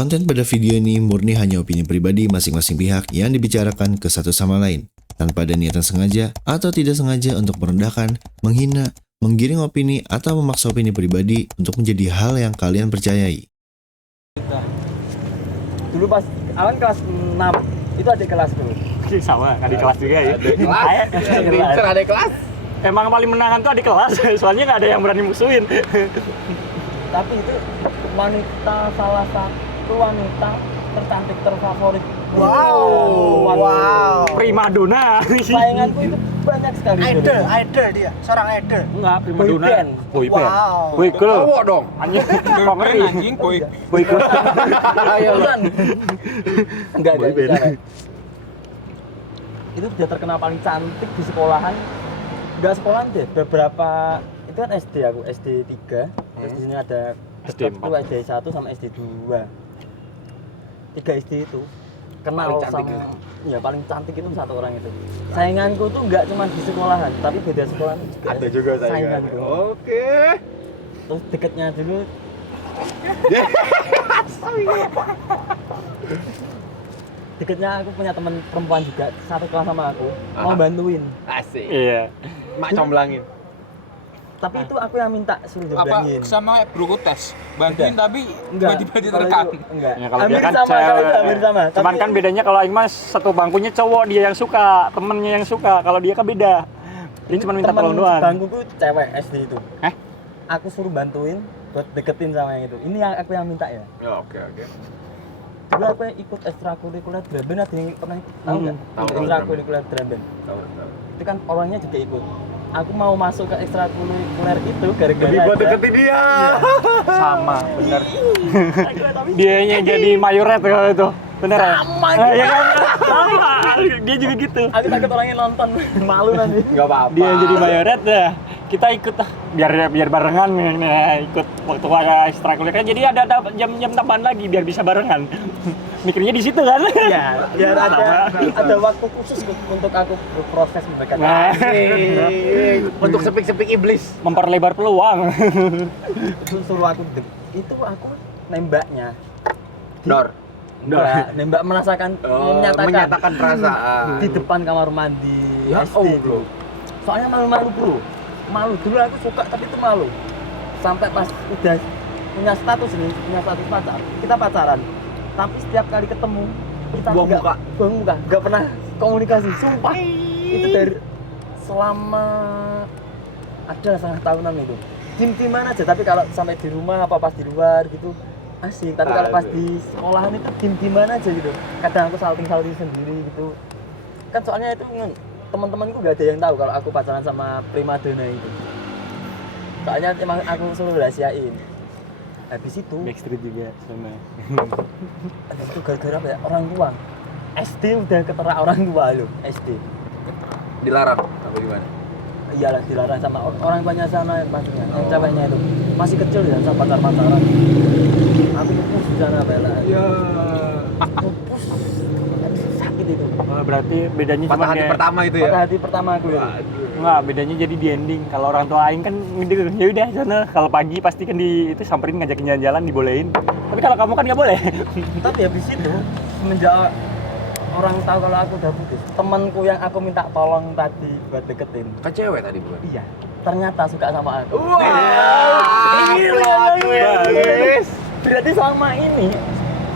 Konten pada video ini murni hanya opini pribadi masing-masing pihak yang dibicarakan ke satu sama lain, tanpa ada niatan sengaja atau tidak sengaja untuk merendahkan, menghina, menggiring opini atau memaksa opini pribadi untuk menjadi hal yang kalian percayai. Dulu pas awan kelas 6 itu ada kelasku. Sama, adik kelas juga ya. Ada kelas. Emang paling menangan tuh adik kelas, soalnya nggak ada yang berani musuhin. Tapi itu wanita salah satu wanita tercantik terfavorit. Wow. Primadona. Sainganku itu banyak sekali. Idol dia, seorang idol. Enggak, primadona. Boyband. Boyband. Wow. Boy girl. Cowok dong. Anjing, kok ngeri. Anjing boy. Boy girl. Ayo kan. Enggak Boyband. bicara. Itu dia terkenal paling cantik di sekolahan. Enggak sekolahan deh, beberapa itu kan SD aku, SD 3. Terus di sini ada SD dekatku SD 1 sama SD 2. 3 SD itu kenal Paling cantik sama ya paling cantik itu satu orang itu. Sainganku tuh enggak cuma di sekolahan, tapi beda sekolah juga. Ada juga sainganku. Oke. Terus deketnya dulu deketnya aku punya teman perempuan juga satu kelas sama aku mau bantuin, Asik. Iya. Mak comblangin. tapi itu aku yang minta suruh Apa jembrangin. sama bro tes? Bantuin Enggak. tapi Enggak, tiba-tiba kalau diterkam. itu enggak. Ya kalau dia Hampir kan sama, kalau cewek. itu hampir sama. Cuman Tapi kan bedanya kalau Aing mas satu bangkunya cowok, dia yang suka, temennya yang suka. Kalau dia kan beda. Dia cuma minta temen tolong doang. bangkuku cewek SD itu. Eh? Aku suruh bantuin buat deketin sama yang itu. Ini yang aku yang minta ya. Ya oke. Dulu aku ikut ekstrakurikuler drum band, ada yang pernah tahu nggak? Tahu. Ekstrakurikuler drum band. Tahu. Itu kan orangnya juga ikut. Aku mau masuk ke ekstrakurikuler itu gara-gara Jadi buat ada- deketin dia. Sama, bener. Tapi Dianya jadi mayoret kalau itu. Bener ya? Sama Nah, ya kan? Sama. Dia juga gitu. aku takut orangnya nonton malu nanti. Enggak apa-apa. Dia jadi mayoret dah. Kita ikut ah, biar barengan nih, ikut waktu ekstrakurikuler kan jadi ada jam-jam tambahan lagi biar bisa barengan. Mikirnya di situ kan? Iya, biar ada waktu khusus untuk aku berproses memberikan. Nah, Untuk sepik-sepik iblis. memperlebar peluang. Itu suruh aku itu aku nembaknya. Dor. Nembak merasakan Menyatakan perasaan. di depan kamar mandi Ya, SD itu. Soalnya malu-malu bro. Malu dulu aku suka tapi itu malu. Sampai pas udah punya status pacar, kita pacaran. Tapi setiap kali ketemu kita Buang muka. nggak pernah komunikasi. Sumpah. Itu dari selama ada setengah tahunan itu. Diem-dieman aja, tapi kalau sampai di rumah apa pas di luar gitu asik. Tapi kalau pas di sekolahan itu diem-dieman aja gitu. Kadang aku salting-salting sendiri gitu. Kan soalnya itu teman-temanku gak ada yang tahu kalau aku pacaran sama primadona itu. Soalnya emang aku suruh rahasiain. Habis itu Backstreet juga sama. habis itu gara-gara apa ya? Orang tua. SD udah ketera orang tua loh, SD. Dilarang apa gimana? Iyalah dilarang sama orang tuanya sana maksudnya. Yang ceweknya itu masih kecil ya sama pacaran. Aku pupus di sana bela. Ya. Pupus. Sakit itu. Oh, berarti bedanya cuma Patah hati kayak pertama itu Pada ya. hati pertama aku ya. enggak, bedanya jadi di ending. Kalau orang tua aing kan ya udah sana kalau pagi pasti kan di itu samperin ngajakin jalan-jalan dibolehin. Tapi kalau kamu kan nggak boleh. Tapi habis itu semenjak orang tahu kalau aku udah putus, temanku yang aku minta tolong tadi buat deketin, Kan cewek tadi bukan? iya ternyata suka sama aku. Bagus. Berarti selama ini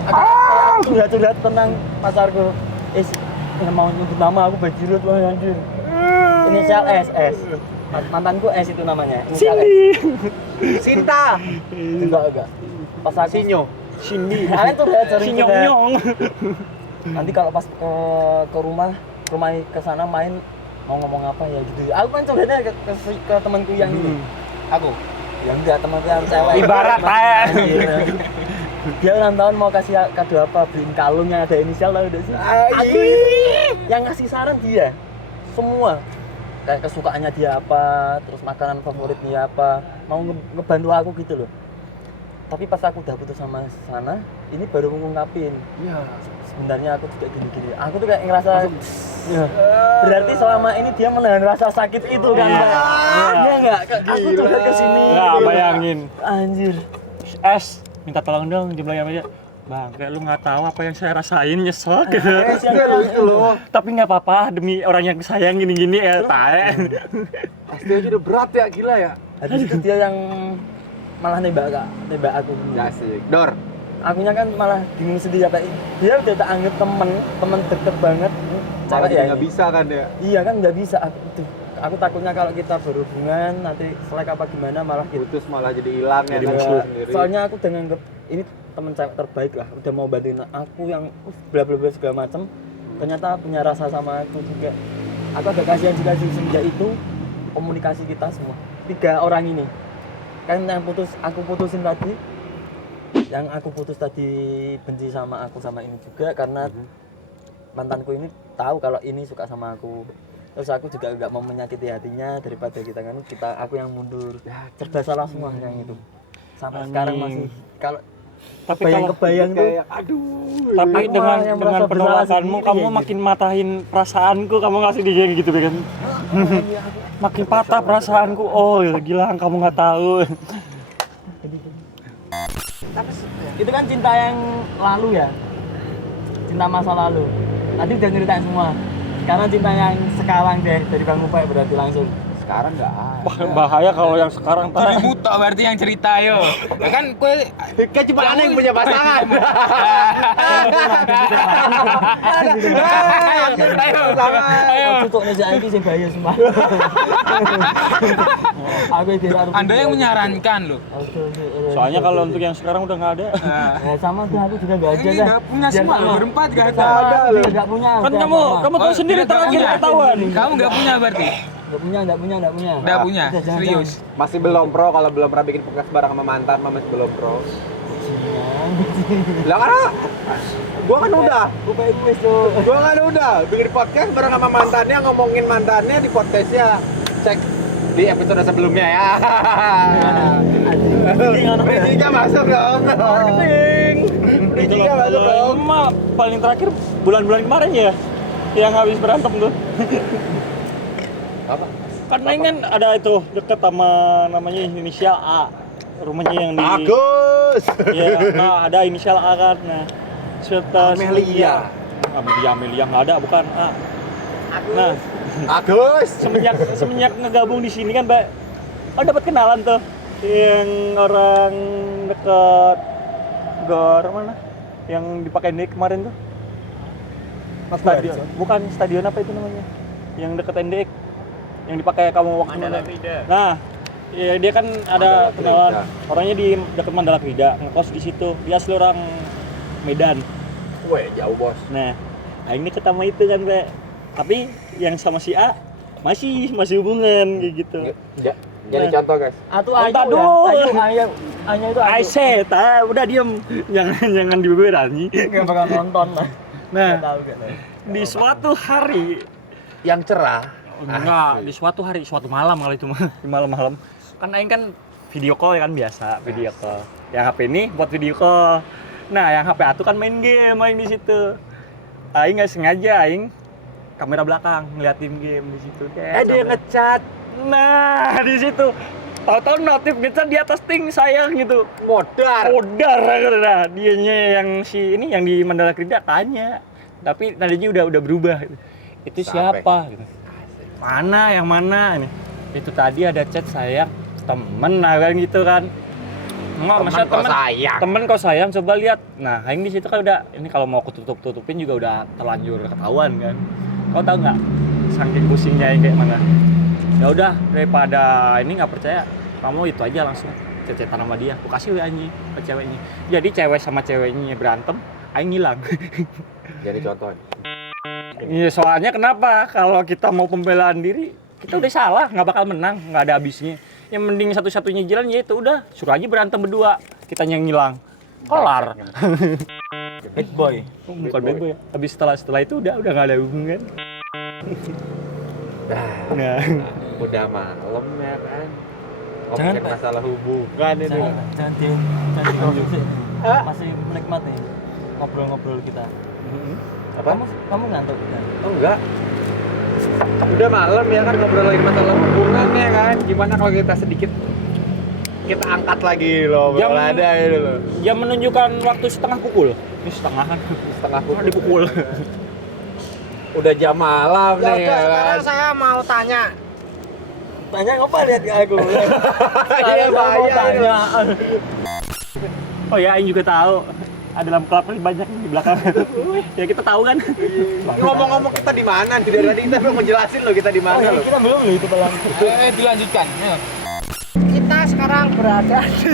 aku curhat tentang pacarku. Mau nyebut nama aku bajirut loh anjir. Inisial S. Mantanku S itu namanya. Inisial S. Sinta. Enggak. Pas aku Sinyo. Cindy. kalian tuh udah sering curhat. Sinyong-nyong. Nanti kalau pas ke rumah ke sana main mau ngomong apa ya gitu. Aku kan curhatnya ke temanku yang ini. Aku. Ya enggak, temanku yang cewek. Ibarat kayak Iya. Dia ulang tahun mau kasih kado apa, beliin kalung yang ada inisial tau udah sih. Aku yang ngasih saran dia. Semua kayak kesukaannya dia apa, terus makanan favoritnya apa, mau ngebantu aku gitu loh. Tapi pas aku udah putus sama sana, ini baru ngungkapin. Iya. Sebenarnya aku juga gini-gini. Aku tuh kayak ngerasa ya, berarti selama ini dia menahan rasa sakit itu kan, Iya. Pak. Iya enggak? Aku curhat ke sini. Nggak bayangin. Anjir. S minta tolong dong jumlahnya aja. Bang, kayak lu nggak tahu apa yang saya rasain, nyesek gitu. Itu loh. Tapi nggak apa-apa demi orang yang sayang gini-gini ya, tae. SD aja udah berat ya, gila ya. Habis itu dia yang malah nembak aku. Ya asik. Dor. Akunya kan malah bingung sendiri apa dia udah tak anggap temen deket banget. Cara ya nggak ini. bisa kan ya. Iya kan nggak bisa aku takutnya kalau kita berhubungan nanti selek apa gimana malah gitu. Putus malah jadi hilang ya Jadi kan musuh. sendiri. Soalnya aku udah nganggep ini temen cewek terbaik lah, udah mau bantuin aku yang bla bla bla segala macem. Ternyata punya rasa sama aku juga. Aku agak kasihan juga sih semenjak itu komunikasi kita semua 3 orang ini kan yang aku putusin tadi, yang aku putus tadi benci sama aku sama ini juga karena mantanku ini tahu kalau ini suka sama aku. Terus aku juga nggak mau menyakiti hatinya daripada aku yang mundur. Serba salah semua yang itu. Sampai sekarang masih kalau Tapi kebayang tuh. Kayak aduh. Tapi Semua dengan yang merasa bersalah penolakanmu sendiri kamu ya, makin matahin perasaanku, kamu ngasih dia gitu kan. Makin patah perasaanku. Oh, ya, gila kamu nggak tahu. Itu kan cinta yang lalu ya, cinta masa lalu. Tadi udah ceritain semua. Sekarang cinta yang sekarang deh dari Bang Upay berarti langsung. Sekarang nggak ada. Bahaya kalau yang sekarang Jadi buta berarti yang cerita yo. Ya kan kue Kan cuma aneh yang punya pasangan. ayo. Tutup nih saya sih bahaya semua. Aku tidak. Anda yang menyarankan loh. Soalnya kalau untuk yang sekarang udah nggak ada. Ya sama tuh aku juga nggak ada Ini dah. nggak punya semua loh, berempat nggak ada. Sama, nggak punya. Kan udah kamu sama. tahu sendiri Tidak terakhir punya. ketahuan. Kamu nggak punya berarti? Nggak punya. Nggak punya. Udah, jangan, Serius. Masih belum pro kalau belum pernah bikin podcast bareng sama mantan, masih belum pro. Lah karena gua kan udah. Upay kuis tuh. Gua kan udah bikin podcast bareng sama mantannya, ngomongin mantannya di podcastnya. Cek di episode sebelumnya ya. Bridging-nya masuk dong. Marketing. Bridging-nya masuk dong. Emang paling terakhir bulan-bulan kemarin ya yang habis berantem tuh. Apa? Karena ini kan ada itu deket sama namanya inisial A, rumahnya yang di Agus. ya, nah, ada inisial A kan. Nah, serta Amelia. Amelia nggak ada, bukan A. Nah, Agus. semenjak ngegabung di sini kan, Mbak, dapat kenalan tuh yang orang deket Gor mana? Yang dipakai Nek kemarin tuh. Stadion. Bukan stadion apa itu namanya? Yang deket NDX. Yang dipakai kamu waktu Mandala mana? Krida. Nah, ya dia kan ada Mandala kenalan. Krida. Orangnya di dekat Mandala Krida, ngekos di situ. Dia asli orang Medan. Weh, jauh bos. Nah, akhirnya ketemu itu kan, Mbak. Tapi yang sama si A masih hubungan kayak gitu. Jadi contoh guys. Atau Bentar Ayu dulu. ya. Ayu itu I said, udah diem. jangan dibeber anjing. Nggak bakal nonton lah. Nah, Nggak tahu. di suatu hari Yang cerah. enggak, di suatu malam kali itu mah, di malam-malam. Kan aing kan video call ya kan biasa, video call. Yang HP ini buat video call. Nah, yang HP atuh kan main di situ. Aing nggak sengaja kamera belakang ngeliatin game di situ. Dia ngecat. Nah, di situ tahu-tahu notif ngechat di atas ting sayang gitu. Modar. Modar nah, dianya yang si ini yang di Mandala Krida tanya. Tapi nadanya udah berubah. Itu siapa gitu. Mana yang mana ini? Itu tadi ada chat sayang temen kan gitu kan. Enggak, masa temen sayang. temen kok sayang coba lihat. Nah, aing di situ kan udah ini kalau mau tutupin juga udah terlanjur ketahuan kan. Kau tahu nggak saking pusingnya yang kayak mana? Ya udah daripada ini nggak percaya, kamu itu aja langsung cecetan sama dia. Aku kasih WA-nya ke ceweknya. Jadi cewek sama ceweknya berantem, aing ngilang. Jadi contoh. Iya, soalnya kenapa? Kalau kita mau pembelaan diri, kita udah salah, nggak bakal menang, nggak ada habisnya. Yang mending satu-satunya jalan ya itu udah suruh aja berantem berdua, kita yang ngilang, kelar. Bad boy. Bukan bego ya. Habis setelah itu udah nggak ada hubungan. Nah, Udah malam ya kan. Jangan, Ngomongin Pak. masalah hubungan ini. Jangan di masih menikmati ngobrol-ngobrol kita. Apa? Kamu ngantuk kan? Oh enggak. Udah malam ya kan ngobrol lagi masalah hubungan ya kan. Gimana kalau kita sedikit kita angkat lagi loh, Jam- bakal ada itu loh. Jam menunjukkan waktu setengah pukul. Ini setengahan. Setengah pukul. Dipukul. Udah jam malam Ya nih udah, ya sekarang kan. saya mau tanya. Tanya apa lihat ke aku? Iya, Saya mau bahaya tanya. Oh ya, Aing juga tahu. Ada lampu kelapa banyak di belakang. Ya kita tahu kan. Ngomong-ngomong kita di mana? Tidak tadi kita belum menjelasin loh kita di Oh, mana ya, loh. kita belum loh itu pelan. Dilanjutkan. Ya. Kita sekarang berada di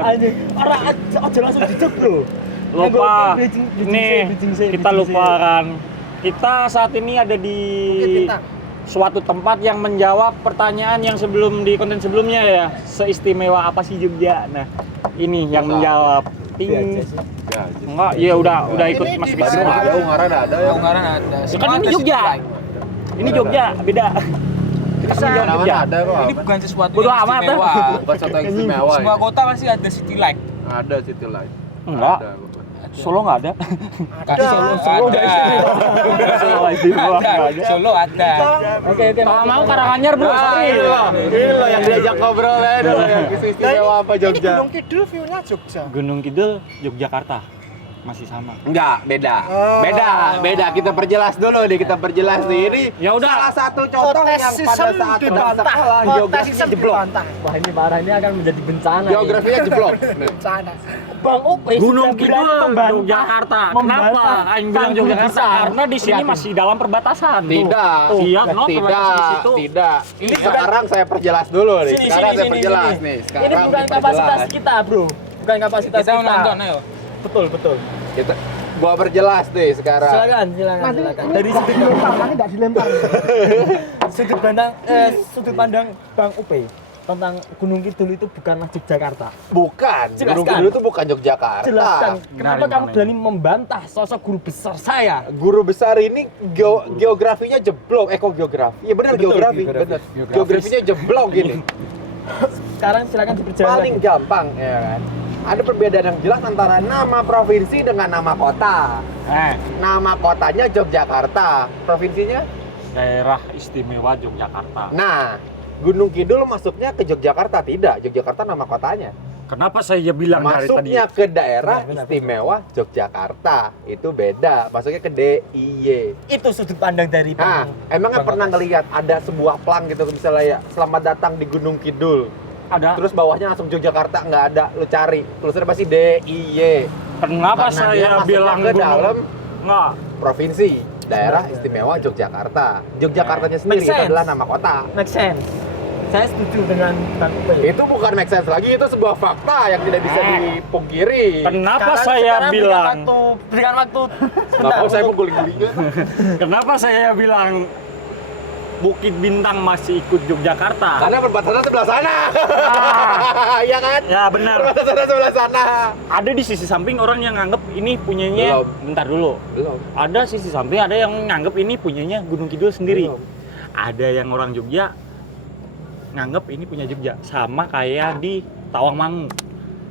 Anjing, orang aja langsung dijek, Bro. Lupa. Bridging Nih, saya, kita lupa kan. Kita saat ini ada di Bukit Bintang. suatu tempat yang menjawab pertanyaan yang sebelum di konten sebelumnya ya. Seistimewa apa sih Jogja? Nah, ini yang menjawab. Ting. Enggak, ya udah ikut Ini masuk di ke mana? Ada Ungaran ada ya. Ungaran ada. Ya kan ini Jogja. Ini Jogja, beda. Mana ada kok. Ini bukan sesuatu Bodo yang amat, istimewa. Bukan sesuatu yang istimewa. Semua ini. kota pasti ada city light. Ada City Light. Enggak. Ada, kok. Solo enggak ada. Solo nggak ada. istimewa. Solo istimewa nggak ada. Solo ada. Oke. Kalau mau Karanganyar, Bro. Sorry. Ini loh yang diajak ngobrol ya, loh yang istimewa apa Ini Jogja? Gunung Kidul view-nya Jogja. Gunung Kidul, Yogyakarta. Masih sama. Enggak, beda. Oh. Beda. Kita perjelas dulu nih, kita perjelas nih. Ini Ya udah. salah satu contoh yang pada saat sedang sekolah geografinya jeblok. Wah, ini parah, ini akan menjadi bencana. Geografinya jeblok. Sana. Bang Upe Gunung sudah berani Kidul, membantah. Yogyakarta. Membantah Kenapa? Aing bilang tanggul Yogyakarta besar. karena di sini masih dalam perbatasan. Tuh. Tidak. Iya, no, perbatasan di situ. Tidak. Ini Sekarang saya perjelas dulu nih. Sini, Sekarang sini, saya sini, perjelas sini. nih. Ini Sekarang bukan kapasitas kita, Bro. Bukan kapasitas Kita kita. menonton ayo. Betul. Kita gua perjelas nih sekarang. Silakan. Dari sudut dilempar, nanti nggak dilempar. sudut pandang Bang Upe tentang Gunung Kidul itu bukanlah Yogyakarta. Bukan. Jelaskan. Gunung Kidul itu bukan Yogyakarta. Jelaskan, kenapa Kenalin, kamu kenalin. berani membantah sosok guru besar saya? Guru besar ini geografinya jeblok. Kok geografi? Iya benar Betul, geografi. geografis. Benar. Geografinya jeblok gini. Sekarang silakan diperjelas. Paling gampang ya kan. Ada perbedaan yang jelas antara nama provinsi dengan nama kota. Nama kotanya Yogyakarta, provinsinya. Daerah istimewa Yogyakarta. Nah, Gunung Kidul masuknya ke Yogyakarta tidak. Yogyakarta nama kotanya. Kenapa saya bilang dari tadi? Masuknya ke daerah Benar. istimewa Yogyakarta. Itu beda. Masuknya ke DIY. Itu sudut pandang dari Nah, emangnya Bang pernah Atas. ngelihat ada sebuah plang gitu misalnya ya, selamat datang di Gunung Kidul. Ada. Terus bawahnya langsung Yogyakarta nggak ada, lu cari. Tulisannya pasti DIY. Kenapa Karena dia saya masuknya bilang ke dalam Enggak. provinsi, daerah istimewa Yogyakarta. Yogyakartanya sendiri Make itu sense. adalah nama kota. make sense. Saya setuju dengan Bang Upe. Itu bukan make sense lagi, itu sebuah fakta yang tidak bisa dipungkiri. Kenapa Sekarang- saya sekarang bilang? berikan waktu. Nggak mau saya pukul-gulingan. Kenapa saya bilang Bukit Bintang masih ikut Yogyakarta? Karena perbatasan sebelah sana. Iya kan? Ya benar. Perbatasan sebelah sana. Ada di sisi samping orang yang nganggep ini punyanya. Belum. Bentar dulu. Belum. Ada sisi samping ada yang nganggep ini punyanya Gunung Kidul sendiri. Belum. Ada yang orang Jogja nganggep ini punya Jogja, sama kayak di Tawangmangu.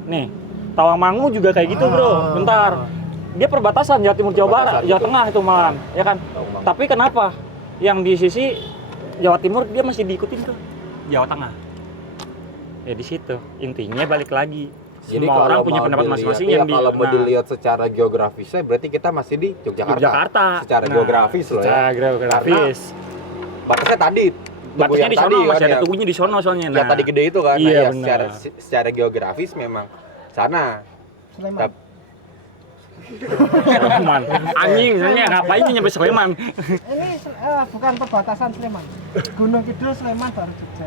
Nih, Tawangmangu juga kayak gitu, Bro. Bentar. Dia perbatasan Jawa Timur, Jawa Barat, Perbatasan Jawa itu. Tengah itu malahan, ya kan? Tawangmangu. Tapi kenapa yang di sisi Jawa Timur dia masih diikutin tuh Jawa Tengah? Ya di situ. Intinya balik lagi. Semua orang punya pendapat masing-masing yang kalau mau nah, dilihat secara geografisnya berarti kita masih di Yogyakarta. Yogyakarta. Secara Nah, geografis loh ya. Secara geografis. Batasnya tadi. Tugu Batasnya yang di sono tadi masih kan ada ya. tugunya di sono soalnya. Yang tadi gede itu kan. Iya, Nah, ya, benar. secara geografis memang sana. Sleman. Tap- Sleman. Anjing, soalnya ngapain dia nyampe Sleman? Ini bukan perbatasan Sleman. Gunung Kidul Sleman baru Jogja.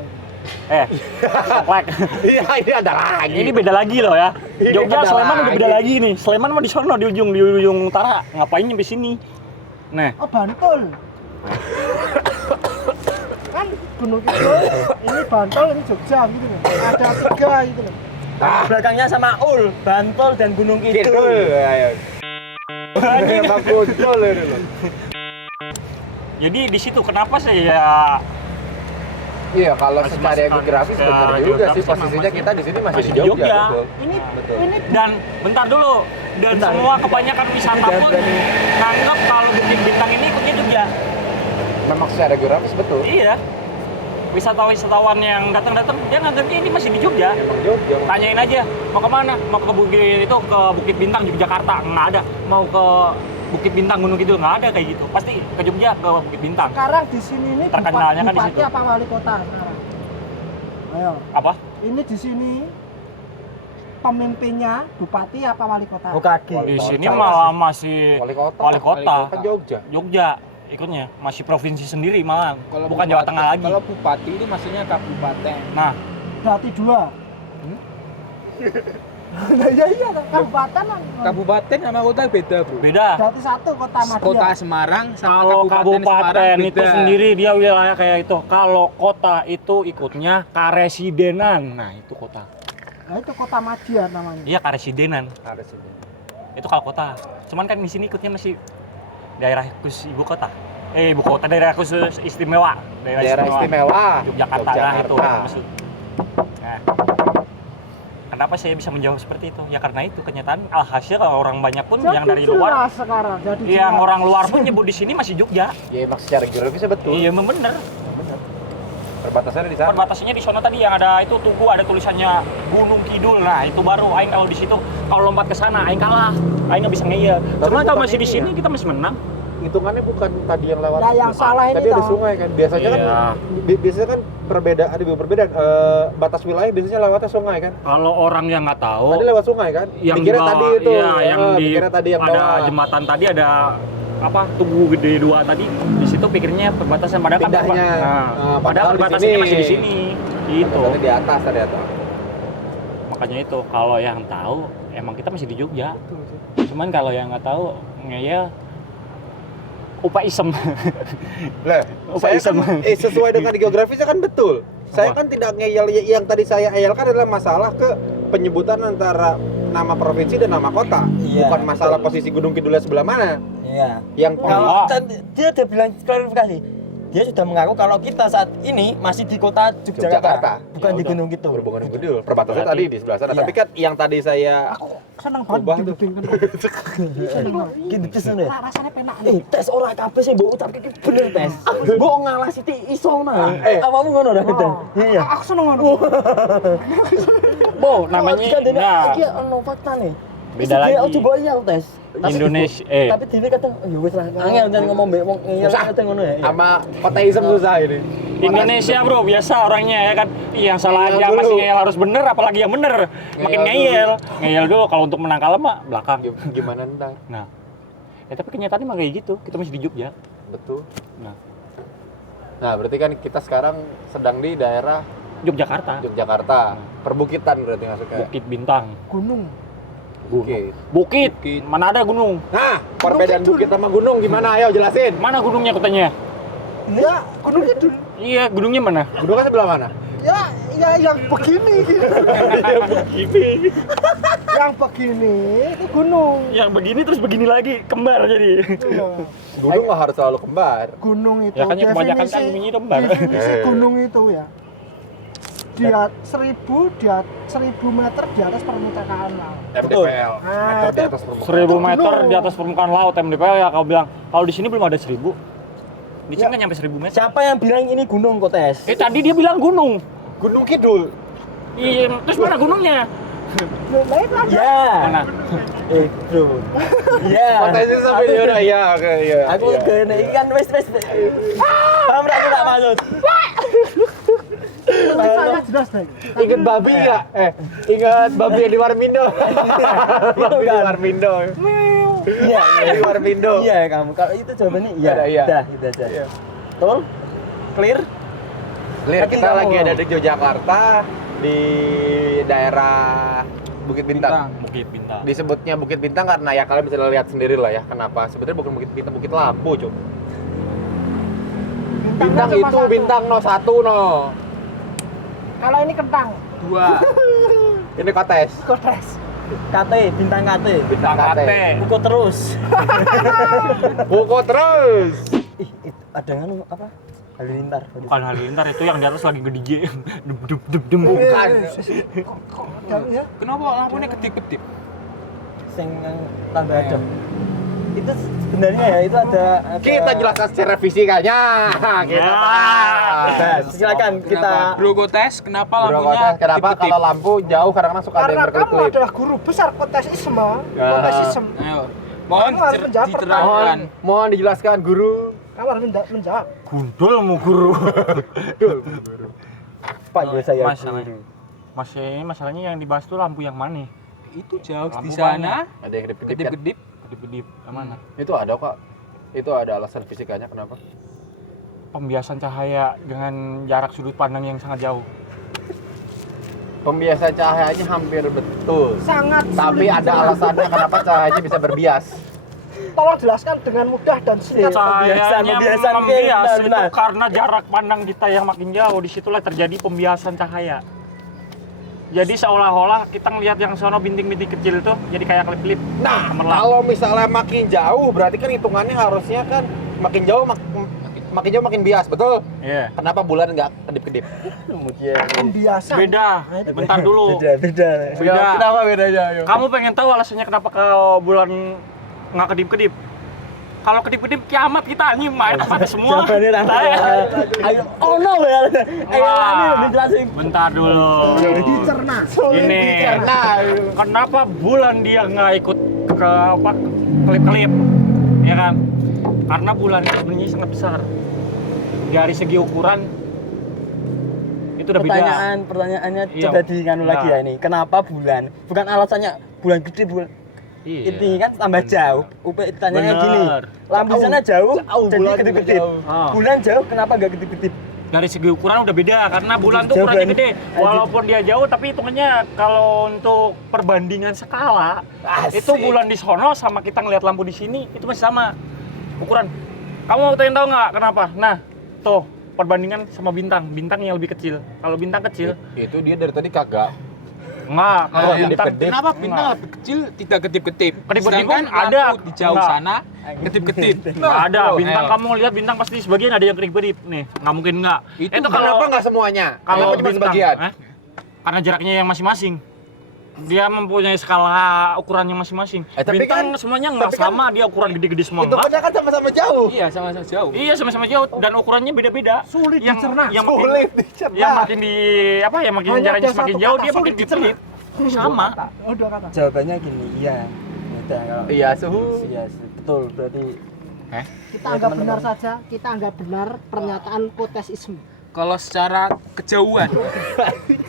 Komplek. Iya, ini ada lagi. Ini beda lagi loh ya. Ini Jogja, beda Sleman udah beda lagi. lagi nih. Sleman mah di sono di ujung utara. Ngapain nyampe sini? Nah, Oh Bantul. Kan Gunung Kidul, ini Bantul, ini Jogja gitu loh. Ada 3 gitu loh. Belakangnya sama Ul, Bantul dan Gunung Kidul. Kidul. Ayo. Ini bagus loh. jadi di situ kenapa saya Iya, kalau Masih secara masuk geografis secara benar juga geografis sih emang posisinya masih- kita di sini masih masih di di Jogja. Jogja. Betul. Ini Betul. ini dan bentar dulu dan Bentar. semua kebanyakan wisata pun nganggap kalau Bukit Bintang ini ikutnya Jogja. Memang secara geografis betul. Iya. wisatawan yang datang dia nganggapnya ini masih di Jogja. Jogja. Tanyain aja mau kemana, mau ke Bukit Bintang Yogyakarta, nggak ada. Mau ke Bukit Bintang Gunung Kidul, nggak ada kayak gitu. Pasti ke Jogja, ke Bukit Bintang. Sekarang di sini ini Terkenalnya kan di bupati situ. apa wali kota sekarang? Ayo, Apa? ini di sini pemimpinnya bupati apa wali kota? Bukaki. Di Kota sini ya. malah masih Wali kota. kota. Kan Jogja. Jogja ikutnya masih provinsi sendiri malah, Kalau bukan bupati- Jawa Tengah lagi. Kalau bupati ini maksudnya kabupaten. Nah, Berarti 2. Nah, iya kabupaten kan. Kabupaten sama kota beda, Bro. beda. Berarti 1 kota Madia. Kota Semarang sama Kalau Kabupaten Semarang kabupaten itu beda. sendiri dia wilayah kayak itu. Kalau kota itu ikutnya karesidenan. Nah, itu kota. Nah, itu kota Madia namanya. Iya, karesidenan. Ada sini. Itu kalau kota. Cuman kan di sini ikutnya masih daerah khusus ibu kota. Ibu kota daerah khusus istimewa. Daerah istimewa. Yogyakarta lah itu maksud. Nah, kenapa saya bisa menjawab seperti itu? Ya karena itu kenyataan alhasil orang banyak pun Jadi yang dari luar, jelas sekarang. Jadi yang jelas. orang luar pun nyebut di sini masih Jogja. Ya emang secara geografisnya betul. Iya, memang bener. Perbatasannya di sana. Perbatasannya di sana tadi yang ada itu tugu ada tulisannya Gunung Kidul. Nah, itu baru aing kalau di situ kalau lompat ke sana aing kalah. Aing nggak bisa ngeyel. Tapi Cuman kalau bukan masih di ini sini ya? kita masih menang. Hitungannya bukan tadi yang lewat. Nah, yang salah ini tadi ada toh. sungai kan. Biasanya Iya. kan biasanya kan perbedaan batas wilayah biasanya lewatnya sungai kan. Kalau orang yang nggak tahu, Tadi lewat sungai kan. yang Dikira di bawah, tadi itu. iya, yang di dikira tadi yang ada bawah. jembatan tadi ada apa tugu gede 2 tadi di situ pikirnya perbatasan padahal kan Pindahnya. padahal Padahal di perbatasannya sini. masih di sini gitu. Tadi di atas tadi atas. Makanya itu kalau yang tahu emang kita masih di Jogja. Cuman kalau yang nggak tahu ngeyel upa isem. Lah, Upa saya isem. kan, sesuai dengan geografisnya kan betul. Saya Apa? kan tidak ngeyel yang tadi saya eyelkan adalah masalah ke penyebutan antara nama provinsi dan nama kota. Iya, Bukan masalah posisi Gunung Kidulnya sebelah mana. Iya. Yang Kalau- Dia udah bilang klarifikasi. Dia sudah mengaku kalau kita saat ini masih di kota Yogyakarta, bukan Ya di udah. Gunung Kidul. berhubungan dengan Kidul, perbatasan Berarti- tadi di sebelah sana. Iya. Tapi kan yang tadi saya Seneng banget Ubah tuh. dibikin seneng banget. Gitu tes nih. Rasanya penak nih. Tes ora kabeh sing mbok ucapke iki bener tes. Mbok ngalah sithik iso nah. Eh. Apamu ngono dah kita. Iya. Aku seneng ngono. Bo, namanya nah, iki ono fakta nih. Beda lagi. Aku coba iya tes. Indonesia Tapi dhewe kadang ya wis lah. Angel jangan ngomong mbek wong ngeyel Susah. kadang ngono ya. sama koteism susah ini. Indonesia bro biasa orangnya ya kan. Yang salah Ngeyel aja dulu. masih ngeyel harus bener apalagi yang bener makin Ngeyel ngeyel dulu kalau untuk menang kalah mah belakang. Gimana ntar? Nah, ya tapi kenyataannya mah kayak gitu, kita masih di Jogja. Betul. Nah, Nah, berarti kan kita sekarang sedang di daerah Yogyakarta, Yogyakarta, perbukitan berarti masuknya. Bukit Bintang, Gunung. Bukit. Bukit, mana ada gunung? Nah, perbedaan bukit sama gunung gimana? Ayo jelasin. Mana gunungnya katanya? Ya, Gunung Kidul. Iya, gunungnya mana? Gunungnya sebelah mana? Ya, yang begini gitu. Yang begini itu gunung. Yang begini terus begini lagi, kembar jadi. Iya. Gunung nggak harus selalu kembar. Gunung itu Ya kan yang kebanyakan kan bunyinya kembar. definisi gunung itu ya dia 1000 meter di atas permukaan laut. MDPL. Nah, Meter di itu atas permukaan. 1000 meter gunung. di atas permukaan laut MDPL ya kau bilang. Kalau di sini belum ada 1000. Di sini kan nyampe 1000 meter. Siapa yang bilang ini gunung kok tes? Tadi dia bilang gunung. Gunung Kidul. Iya, terus mana gunungnya? Lain lagi. Ya. Mana? Bro. Ya. Potensi sampai dia udah ya, oke iya. Aku iya. kene iki kan wis. Paham ra aku tak maksud? Saya jelas deh. Ingat babi nggak? Ingat babi yang di Warmindo. Babi di kan? Warmindo. Iya. Di Warmindo. Iya kamu. Kalau itu jawabannya iya. Iya. Dah, itu aja. Iya. Betul? Clear? Lihat Tapi kita kamu- lagi ada di Yogyakarta di daerah Bukit Bintang. Bukit Bintang. Disebutnya Bukit Bintang karena ya kalian bisa lihat sendiri lah ya kenapa. Sebetulnya bukan Bukit Bintang, Bukit Lampu, Cuk. Bintang cuma itu satu. bintang no 1 no. Kalau ini kentang, 2. Ini kotes. kotes. KT, bintang KT. Bintang KT. Buku terus. Buku terus. Ih, ada nganu apa? Halilintar. Bukan Halilintar itu yang di atas lagi nge-DJ. Dem dem dem dem. Bukan. Ya, Kenapa lampunya kedip-kedip? Sing tambah ada. itu sebenarnya ya itu ada Kita jelaskan secara fisikanya. Kita silakan kita Bro tes kenapa Bro, lampunya kenapa kedip-kedip? kalau lampu jauh kadang-kadang suka ada Karena yang kamu berkelip-kelip? adalah guru besar kontesisme. Kontesisme. Ayo. Mohon Kamu harus menjawab diterangkan. Mohon dijelaskan guru. Kamu harus menjawab. Gundul mau guru. Pak ya saya Masalahnya yang dibahas tuh lampu yang mana? Itu jauh Lampu di sana. Ada yang kedip-kedip kan? Kedip-kedip. Kedip-kedip yang mana? Itu ada kok. Itu ada alasan fisikanya kenapa? Pembiasan cahaya dengan jarak sudut pandang yang sangat jauh. Pembiasa cahayanya hampir betul. Sangat Tapi sulit ada dicerna. alasannya kenapa cahayanya bisa berbias. Tolong jelaskan dengan mudah dan singkat. Cahayanya pembiasan, membias itu benar. karena jarak pandang kita yang makin jauh, disitulah terjadi pembiasan cahaya. Jadi seolah-olah kita ngelihat yang sono bintik-bintik kecil tuh jadi kayak klip-klip. Nah, Cemerlang. kalau misalnya makin jauh, berarti kan hitungannya harusnya kan makin jauh makin jauh makin bias, betul? Iya. Kenapa bulan nggak kedip-kedip? kemudian Pembiasan. Beda. Bentar dulu. beda Beda. Kenapa bedanya? Ayo. Kamu pengen tahu alasannya kenapa kalau bulan nggak kedip-kedip? Kalau kedip-kedip kiamat kita anjing main mati semua. jawabannya langsung ayo oh no ya ayo Wah. ini dijelasin Bentar dulu. Dicerna. Ini Nah, kenapa bulan dia nggak ikut ke apa klip-klip, ya kan? Karena bulan itu sebenarnya sangat besar. Dari segi ukuran itu udah beda. pertanyaannya Iya. coba diinganu lagi Nah. ya ini kenapa bulan bukan alasannya bulan gede bulan Iya. ini kan tambah jauh tanyanya Bener. gini lampu Jauh. sana jauh Jauh, jadi bulan kedip-kedip jauh. Ah. bulan jauh kenapa nggak kedip-kedip Dari segi ukuran udah beda karena bulan tuh Jawaban. ukurannya gede. Walaupun dia jauh tapi hitungannya kalau untuk perbandingan skala Asik. itu bulan di sono sama kita ngelihat lampu di sini itu masih sama ukuran. Kamu mau tahu nggak kenapa? Nah, tuh perbandingan sama bintang yang lebih kecil. Kalau bintang kecil, itu dia dari tadi kagak. enggak. Kalau Oh, bintang kedip-kedip. Kenapa bintang lebih kecil tidak kedip-kedip? Kedip-kedip Sedangkan pun ada. lampu di jauh Enggak. sana kedip-kedip. nggak ada. Oh, Bintang ayo. kamu lihat bintang pasti sebagian ada yang kedip-kedip nih. Nggak mungkin nggak. Itu Kenapa nggak semuanya? kalau Kenapa cuma bintang, sebagian? karena jaraknya yang masing-masing. Dia mempunyai skala ukurannya masing-masing. Tapi Bintang kan- semuanya nggak tapi kan- sama, dia ukuran gede-gede semua. Itu Enggak. kan sama-sama jauh. Iya, sama-sama jauh. Iya sama-sama jauh dan ukurannya beda-beda. Sulit yang dicerna. yang makin, Sulit dicerna. yang makin di apa ya makin Hanya jaraknya ada semakin satu jauh kata, dia makin sulit dicerna. dikit. Sama. Oh, dua kata. jawabannya gini iya beda kalau Iya, suhu. iya betul berarti Kita anggap benar saja, kita anggap benar pernyataan kontesisme. Kalau secara kejauhan.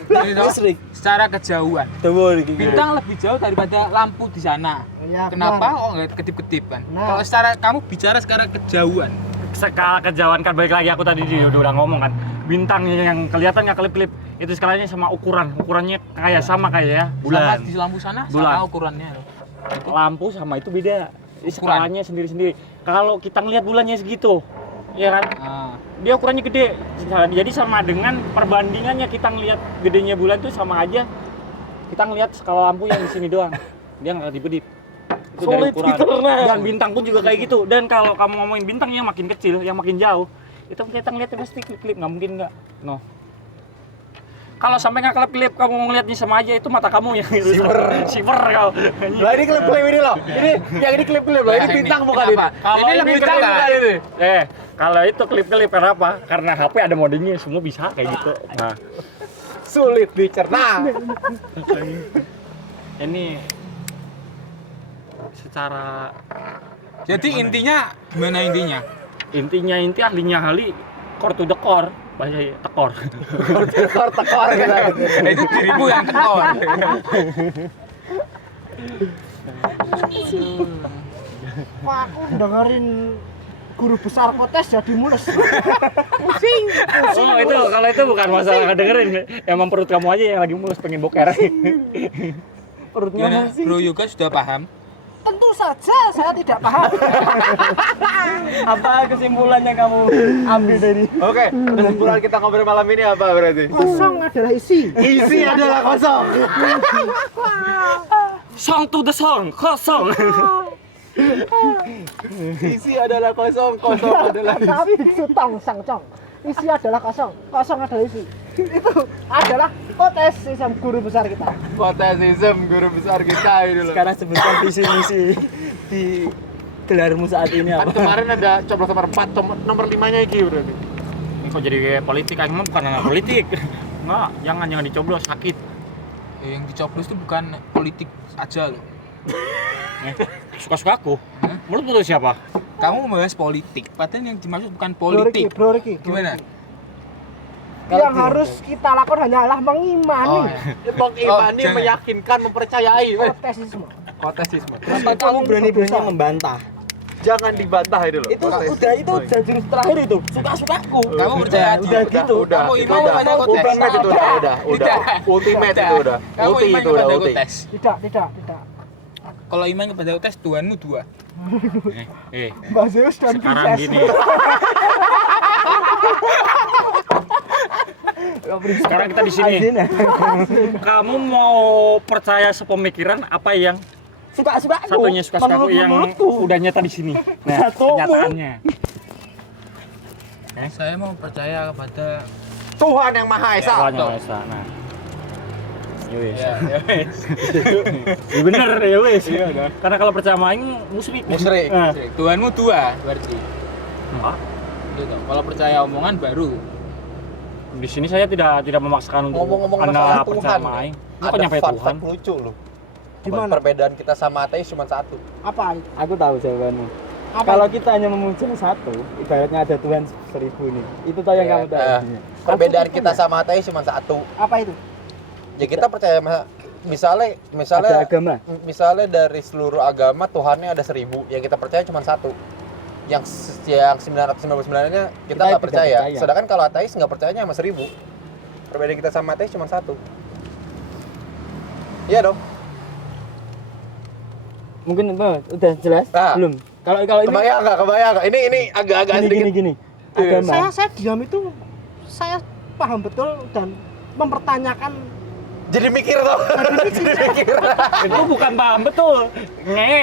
Ini toh, secara kejauhan. tuh Bintang lebih jauh daripada lampu di sana. Ya, Kenapa? benar. Oh, nggak kedip-kedip kan? Nah. Kalau secara kamu bicara secara kejauhan. Skala kejauhan kan balik lagi aku tadi udah ngomong kan. Bintang yang kelihatan nggak kelip-kelip itu skalanya sama ukurannya kayak sama kayak ya Sama bulan. di lampu sana Bulan. sama ukurannya. Lampu sama itu beda. Ini Ukuran. skalanya sendiri-sendiri. Kalau kita ngelihat bulannya segitu, ya kan? Ah. Dia ukurannya gede. Jadi sama dengan perbandingannya kita ngelihat gedenya bulan tuh sama aja. Kita ngelihat skala lampu yang di sini doang. Dia nggak kedip-kedip. Itu dari Sulit ukuran. dicerna. Dan bintang pun juga kayak gitu. Dan kalau kamu ngomongin bintang yang makin kecil, yang makin jauh, itu kita ngeliatnya pasti klip-klip, nggak mungkin nggak. No. Kalau sampai nggak klip-klip, kamu ngeliatnya sama aja itu mata kamu yang siwer kau. Lah ini klip-klip ini loh. Ini yang ini klip-klip loh. Ini Nah, ini bintang bukan kenapa? ini. Kalau Ini ini lebih klip bintang bukan ini. Kalau itu klip-klip kenapa? Karena HP ada modenya, semua bisa kayak gitu. Nah, Sulit dicerna. ini secara Jadi intinya gimana intinya? inti ahlinya ahli core to the core, bahasa tekor. Tekor gitu. Itu dirimu yang tekor. Kok aku dengerin guru besar kotes jadi mules. Oh itu kalau itu bukan masalah dengerin, emang perut kamu aja yang lagi mulus pengen boker. Perutnya Gimana? masih. Bro Yoga sudah paham? Tentu saja saya tidak paham. apa kesimpulannya kamu ambil dari Oke, kesimpulan kita ngobrol malam ini apa berarti? Kosong adalah isi. Isi adalah kosong. Song to the song, kosong. Isi adalah kosong, kosong adalah isi. Tapi sutong sangcong. Isi adalah kosong, kosong adalah isi. Itu adalah kontesisme guru besar kita. Kontesisme guru besar kita ini loh. sekarang sebutkan visi misi di gelarmu saat ini Kan apa? kemarin ada coblos nomor 4, nomor 5-nya iki berarti. Ini kok jadi kayak politik, aing mah bukan anak politik. Enggak, jangan dicoblos, sakit. Yang dicoblos itu bukan politik aja loh. Suka-suka aku. Menurut lu siapa? Kamu membahas politik, padahal yang dimaksud bukan Bro Ricky, politik. Bro Ricky. Gimana? Yang harus kita lakukan hanyalah mengimani. Oh, ya. Bang Imani jangan. meyakinkan, mempercayai. Protesisme. Kotesisme. Kenapa kamu berani-beraninya membantah? Jangan dibantah itu loh. Itu udah jurus terakhir itu. Suka-sukaku. Kamu percaya udah gitu. Udah, Kamu itu iman udah. pada kotes. Ultimate itu udah. Tidak. Ultimate itu udah. Kamu Ulti iman itu udah kepada ulti. kotes. Tidak. Kalau iman kepada kotes, Tuhanmu 2. Mbak Zeus dan Sekarang Princess. gini. Sekarang kita di sini. Kamu mau percaya sepemikiran apa yang Suka-sukaku. satunya suka-suka aku yang udah nyata di sini? Nah, kenyataannya. Saya mau percaya kepada Tuhan yang Maha Esa. Tuhan Yang Maha Esa. Nah. Yowes. ya wes. Ya bener ya wes. Karena kalau percaya sama aing musyrik. Musyrik. Nah. Tuhanmu 2 berarti. Enggak. Gitu. Kalau percaya omongan baru. Di sini saya tidak memaksakan untuk Ngomong-ngomong Anda masalah percaya Tuhan, sama aing. Kok ada nyampe fun Tuhan? fact lucu loh. Gimana? Perbedaan kita sama ateis cuma satu. Apa? Aku tahu jawabanmu. Apa? Kalau kita hanya memuja satu, ibaratnya ada Tuhan 1000 nih. Itu tahu yang kamu tahu. Perbedaan Aku kita enggak. sama ateis cuma satu. Apa itu? Ya kita percaya misalnya Ada agama. misalnya dari seluruh agama Tuhannya ada 1000, yang kita percaya cuma satu. Yang 999-nya kita Kita nggak tidak percaya. percaya. Sedangkan kalau ateis nggak percayanya sama 1000. Perbedaan kita sama ateis cuma satu. Iya dong. Mungkin udah jelas? Nah. Belum. Kalau ini Kebayang nggak? Ini agak-agak sedikit. gini. Agama. Saya diam itu saya paham betul dan mempertanyakan. Jadi mikir tuh. Jadi mikir. Itu bukan paham betul.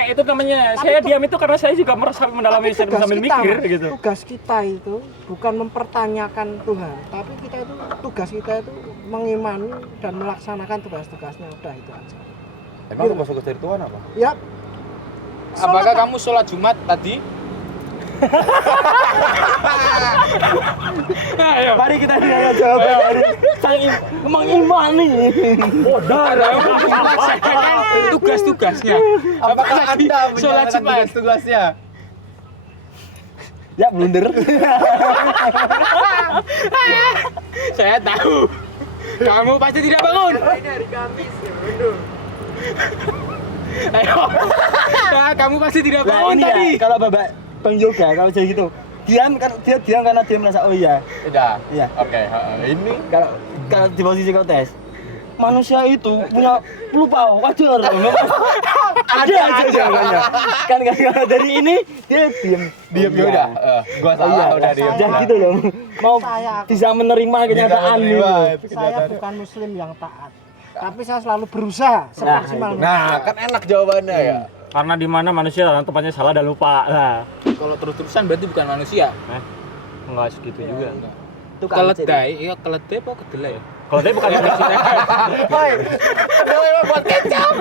Itu namanya. Tapi Saya itu- diam itu karena saya juga merasa mendalami Tapi tugas sambil kita, mikir gitu. Tugas kita itu bukan mempertanyakan Tuhan, tapi tugas kita itu mengimani dan melaksanakan tugas-tugasnya. Udah itu aja. Emang tugas dari Tuhan apa? Ya. Apakah kamu sholat Jumat tadi? Ayo, mari kita lihat jawaban dari sang mengimani. Tugas-tugasnya. Apakah Anda sholat menjalankan Jumat? tugas-tugasnya? Ya blunder. Saya tahu. Kamu pasti tidak bangun. Ini hari Kamis ya, Bro. Ayo. Nah, kamu pasti tidak Nah bangun ini tadi. ya, kalau Bapak Bang Yoga kalau jadi gitu, diam karena dia merasa oh iya. Tidak. Iya. Oke, ini Kalau di posisi kotes, manusia itu punya lupa wajar. Ada aja jawabannya. Kan kalau dari ini dia diam. diam ya udah. Gua Oh iya, salah udah diam. Udah gitu loh. Mau Saya- bisa menerima kenyataan menerima, gitu. itu Saya kenyataan. bukan muslim yang taat, tapi saya selalu berusaha semaksimal mungkin. Nah, kan enak jawabannya ya. Karena di mana manusia tempatnya salah dan lupa. Nah, Kalau terus-terusan berarti bukan manusia. enggak segitu juga. Itu kan Keledai, iya keledai apa kedelai ya? Kalau dia bukan manusia. Woi. Lu buat kecap.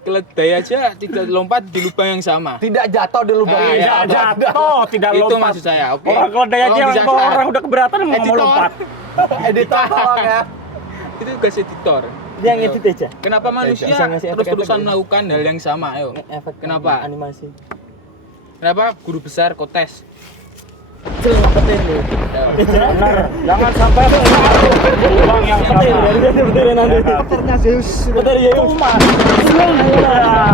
Keledai aja tidak lompat di lubang yang sama. Tidak jatuh di lubang Ah, ini. iya. Tidak jatuh, tidak Itu lompat. maksud saya, oke. Orang kalau daya aja Tolong kalau dijelaskan. orang udah keberatan mau Editor. lompat. Editor tolong ya. Itu tugas editor. dia ngedit aja. Kenapa manusia Bisa ngasih efek-efek terus-terusan gitu. melakukan hal yang sama? Ayo. Efek Kenapa? animasi. Kenapa guru besar kotes? Cepetin deh. Benar. Jangan sampai lubang yang sama. Betul nanti. Petirnya Zeus. Betul ya. Cuma.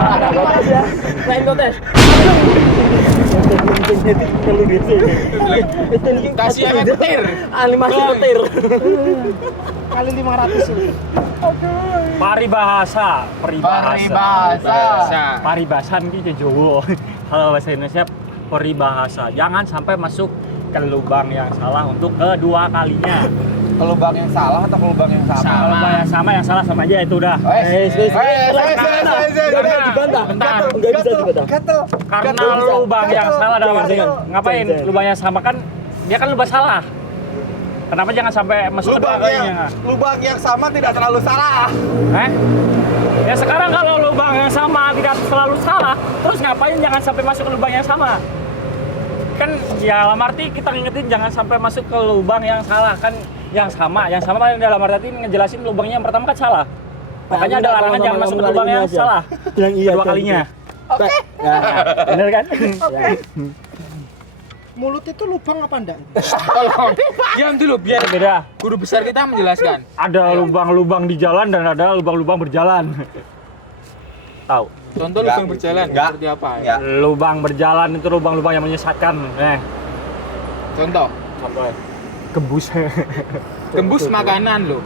Ada kotes ya. Main kotes. Perlu di sini. Kasih efek petir. Animasi petir. Kali 500 ini. Paribahasa. Paribahasa. Paribasan gitu Jawa. Kalau bahasa Indonesia peribahasa. Jangan sampai masuk ke lubang yang salah untuk kedua kalinya. Ke lubang yang salah atau ke lubang yang sama? Kalau lubang yang sama yang salah sama aja itu udah. Udah dibantah. Bentar. Enggak bisa dibantah. Gatel. Karena lubang yang salah dalam artian ngapain? Lubang yang sama kan dia kan lubang salah. Kenapa jangan sampai masuk ke dua kalinya? Lubang yang sama tidak selalu salah. Ya sekarang kalau lubang yang sama tidak selalu salah, terus ngapain jangan sampai masuk ke lubang yang sama? Kan ya dalam arti kita ngingetin jangan sampai masuk ke lubang yang salah kan yang sama dalam arti ngejelasin lubangnya yang pertama kan salah. Makanya ada larangan jangan masuk ke lubang yang salah. Yang iya Dua kalinya. Oke. Bener kan? Mulut itu lubang apa enggak? Tolong. Diam dulu biar Beda. guru besar kita menjelaskan. Ada lubang-lubang di jalan dan ada lubang-lubang berjalan. Tahu? Contoh Enggak. lubang berjalan Enggak. seperti apa ya? Enggak. Lubang berjalan itu lubang-lubang yang menyesatkan. Contoh, Contohnya gembus. tembus makanan lo.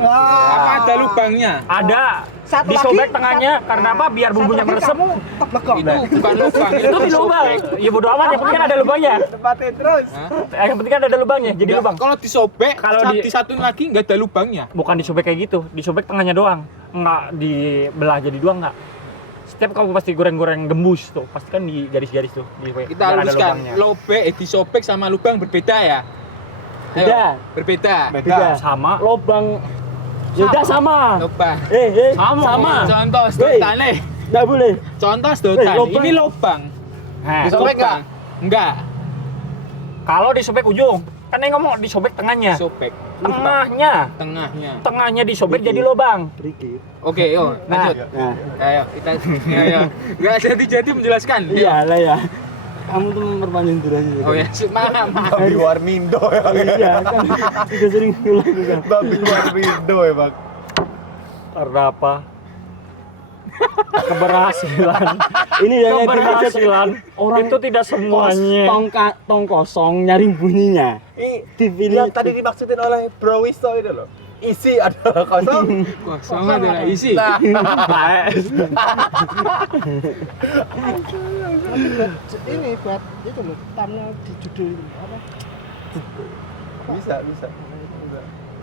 Wah. Apa ada lubangnya? Ada Satu disobek lagi, tengahnya karena apa? Biar bumbunya meresap. Teblekok. Itu bukan lubang, Itu di lubang. Ya bodo amat, yang penting kan ada lubangnya. Tempatin terus. Yang penting kan ada lubangnya, jadi Nggak, lubang. kalau disobek, Kalau kalau di- disatuin lagi nggak ada lubangnya. Bukan disobek kayak gitu, disobek tengahnya doang. Enggak dibelah jadi dua enggak. Setiap kamu pasti goreng-goreng gembus tuh, pasti kan di garis-garis tuh. Kita biar ada luruskan, lubangnya. disobek sama lubang berbeda ya? Ayo, Beda. berbeda. Beda. Sama. Lubang. Ya udah sama. Lubang. Sama. Contoh sedotan nih. Enggak boleh. Contoh sedotan. lubang. Ini lubang. Nah, Disobek nggak? Enggak. kalau disobek ujung, kan yang ngomong disobek tengahnya. Sobek. Tengahnya. Tengahnya Disobek jadi lubang. Riki. Oke, yuk Nah. lanjut. Nah, Ayo, kita ayo. Enggak jadi menjelaskan. Yuk. iya lah ya. Kamu tuh memperpanjang durasi. Oh ya, maaf. Babi Warmindo ya. Iya kan. Sudah sering ngulang juga. Babi Warmindo ya, Bang. Karena apa? Keberhasilan. Ini yang Keberhasilan orang itu tidak semuanya. tong kosong nyaring bunyinya. Dipilih Yang tadi dimaksudin oleh Bro Wisto itu loh. Isi adalah kosong. Kosong adalah isi. Nah, ini buat itu loh, thumbnail di judul ini apa? bisa.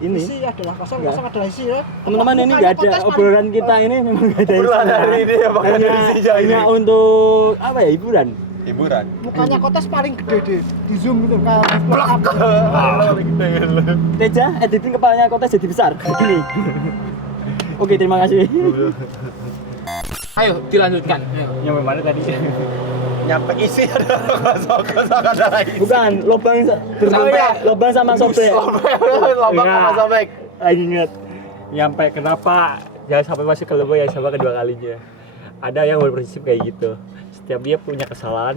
Ini isi adalah kosong, Enggak. kosong adalah isi ya. Teman-teman ini nggak ada Mukanya kotes obrolan kita ini memang nggak ada Obrolan isinya. hari ini ya, Bang, hanya, ada isinya ini. hanya untuk apa ya, hiburan. Hiburan. mukanya kotes paling gede di zoom gitu kayak Teja editing kepalanya kota jadi besar begini. Oke, terima kasih. Ayo dilanjutkan. Ayo. Nyampe mana tadi? Nyampe isi adalah kosong adalah isi. Bukan lubang lubang sama sobek. Lobak Iya. sama sobek. Lagi ingat. Nyampe kenapa jangan sampai masuk ke lubang yang sama kedua kalinya. Ada yang berprinsip kayak gitu. Setiap dia punya kesalahan,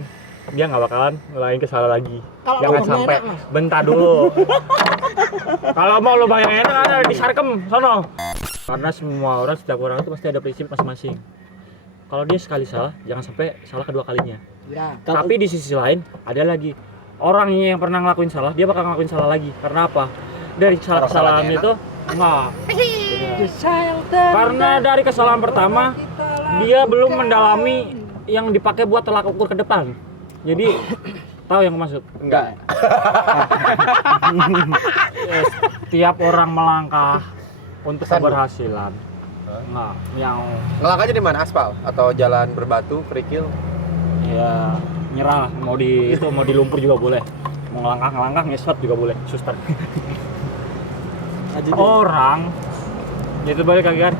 dia nggak bakalan ngulangin kesalahan lagi. Kalau Jangan lubangnya sampai enak, Mas. bentar dulu. Kalau mau lubang yang enak ada di Sarkem sono. Karena semua orang, setiap orang itu pasti ada prinsip masing-masing. Kalau dia sekali salah, jangan sampai salah kedua kalinya. ya. Tapi di sisi lain ada lagi orangnya yang pernah ngelakuin salah, dia bakal ngelakuin salah lagi. Karena apa? Dari kesalahan itu enggak. Karena dari kesalahan pertama dia belum mendalami yang dipakai buat tolak ukur ke depan. Jadi tahu yang maksud? Enggak. Setiap orang melangkah untuk keberhasilan. Nah, yang Ngelangkahnya di mana? Aspal atau jalan berbatu, kerikil? ya nyerah mau di lumpur juga boleh. Mau ngelangkah ngesot juga boleh. Suster. Orang itu balik lagi kan.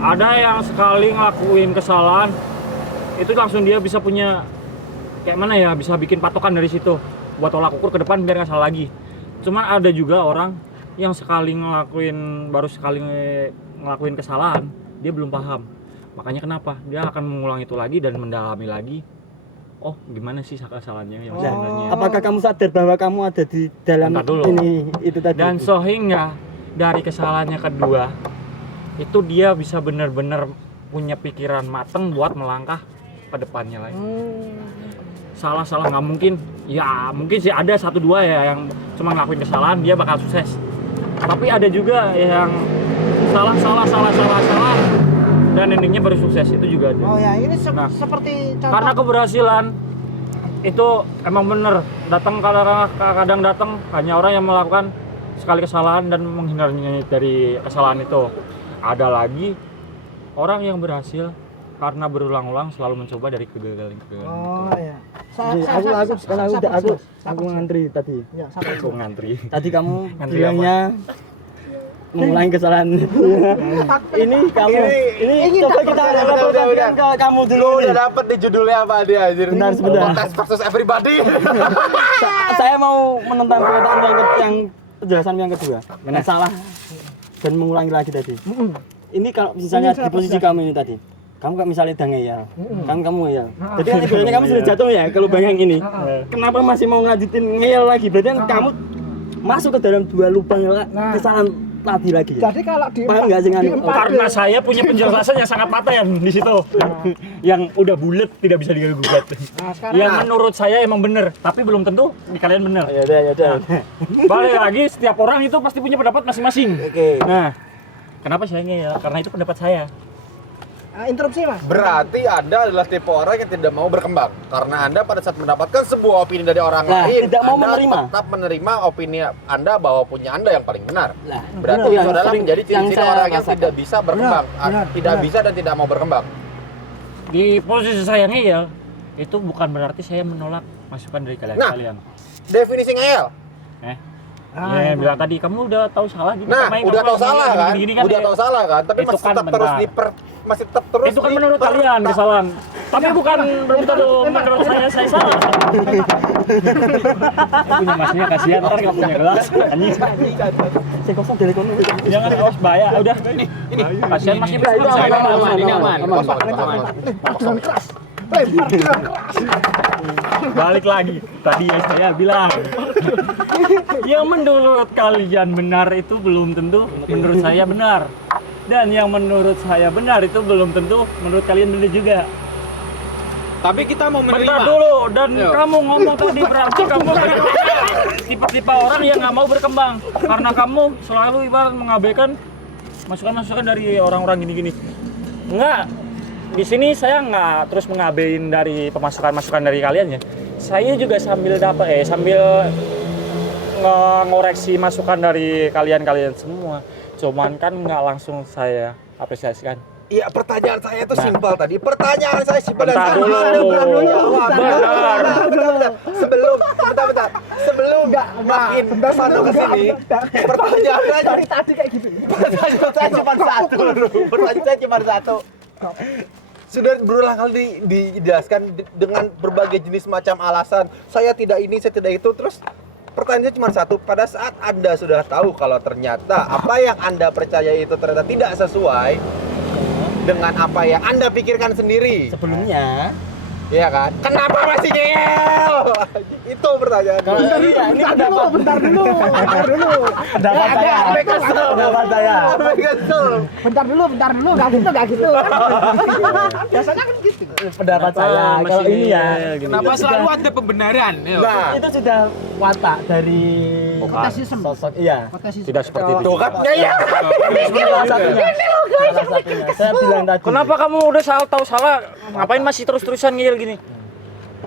Ada yang sekali ngelakuin kesalahan itu langsung dia bisa punya kayak mana ya, bisa bikin patokan dari situ buat tolak ukur ke depan biar nggak salah lagi. Cuman ada juga orang yang baru sekali ngelakuin kesalahan, dia belum paham. Makanya kenapa? Dia akan mengulang itu lagi dan mendalami lagi. Oh, gimana sih kesalahannya yang sebenarnya? Apakah kamu sadar bahwa kamu ada di dalam Bentar dulu. ini itu tadi? Dan sehingga dari kesalahannya kedua itu dia bisa benar-benar punya pikiran mateng buat melangkah ke depannya lagi. Salah nggak mungkin. Ya mungkin sih ada 1-2 ya yang cuma ngelakuin kesalahan dia bakal sukses. Tapi ada juga yang salah dan endingnya baru sukses, itu juga ada. Oh ya, ini Nah, seperti contoh Karena keberhasilan itu emang bener datang kadang datang hanya orang yang melakukan sekali kesalahan dan menghindarnya dari kesalahan itu. Ada lagi orang yang berhasil karena berulang-ulang selalu mencoba dari kegagalan ke kegagalan. Oh iya. Aku ngantri tadi. Ya, sampai Aku ngantri. Tadi kamu Ngantri bilangnya mengulangi kesalahan. Ini kamu. Ini coba kita laporkan ke kamu dulu. Lu nih. udah dapet di judulnya apa dia anjir? Bentar, sebentar. Podcast versus everybody. Saya mau menentang pernyataan yang penjelasan yang kedua. Benar salah dan mengulangi lagi tadi. Ini kalau misalnya di posisi kamu ini tadi. Kamu kan misalnya udah ngeyel, kamu ngeyel. Jadi kan ibaratnya kamu sudah jatuh ya ke lubang yang ini. Kenapa masih mau ngajutin ngeyel lagi? Berarti kan kamu masuk ke dalam dua lubang kesalahan tadi lagi. Ya? Jadi kalau di Paham nggak sih Nganu? Karena saya punya penjelasan yang sangat patah yang di situ. Yang udah bulat tidak bisa diganggu-gugat. Nah, sekarang Yang menurut saya emang bener, tapi belum tentu di kalian bener. Ya udah. Balik lagi, setiap orang itu pasti punya pendapat masing-masing. Oke. Nah, kenapa saya ngeyel? Karena itu pendapat saya. interupsi Mas. Berarti Anda adalah tipe orang yang tidak mau berkembang karena Anda pada saat mendapatkan sebuah opini dari orang lain, tidak mau Anda menerima. tetap menerima opini Anda bahwa punya Anda yang paling benar. Lah, Berarti benar, itu yang adalah sering- menjadi yang ciri-ciri saya orang yang rasakan. tidak bisa berkembang, tidak benar. bisa dan tidak mau berkembang. Di posisi saya ngeyel, itu bukan berarti saya menolak masukan dari kalian. Definisi ngeyel. Ya, bilang tadi kamu udah tahu salah gitu. Nah, main udah kamu tahu salah kan? gini-gini Udah ya. tahu salah kan? Tapi Itu masih kan tetap terus benar. masih tetap terus Itu kan menurut kalian kesalahan. Tapi bukan belum tentu menurut saya salah. Punya masnya kasihan ntar nggak punya gelas. Anjing. Saya kosong dari kono. Jangan awas bahaya. Udah. Ini. Kasihan masnya bisa Ini aman, aman. ini aman. Balik lagi. Tadi yang saya bilang. Yang menurut kalian benar itu belum tentu menurut saya benar. Dan yang menurut saya benar itu belum tentu menurut kalian benar juga. Tapi kita mau Bentar menerima. dulu, dan Yo. kamu ngomong tadi berarti kamu tipe-tipe orang yang nggak mau berkembang karena kamu selalu ibarat mengabaikan masukan-masukan dari orang-orang gini-gini. Enggak, di sini saya nggak terus mengabain dari pemasukan-masukan dari kalian ya. Saya juga sambil sambil ngoreksi masukan dari kalian-kalian semua. Cuman kan nggak langsung saya apresiasikan. Iya, pertanyaan saya itu simpel tadi. Pertanyaan saya simpel dan Bentar sederhana. dulu. Jawab. Benar. Bentar. Sebelum makin satu ke sini, pertanyaan saya Dari tadi kayak gitu. pertanyaan saya cuma satu. Pertanyaan saya cuma satu. Sudah berulang kali dijelaskan dengan berbagai jenis macam alasan. Saya tidak ini, saya tidak itu. Terus pertanyaannya cuma satu. Pada saat Anda sudah tahu kalau ternyata apa yang Anda percaya itu ternyata tidak sesuai dengan apa yang Anda pikirkan sendiri, Sebelumnya, ya kan? Kenapa masih ngeyel? Itu pertanyaan. kalau ini pendapat Bentar dulu. pendapat saya. Sampai kesel. Pendapat saya. Sampai kesel. Bentar dulu, enggak gitu. Biasanya kan gitu. Pendapat saya. Kalau ini ya, Kenapa selalu ada pembenaran? Yo. Nah, itu sudah watak dari Otesisme. sosok iya. Tidak seperti itu. tuh kan ngeyel. Salah satunya. Salah satunya. Saya bilang tadi. Kenapa kamu udah tahu salah? Ngapain masih terus-terusan ngeyel gini?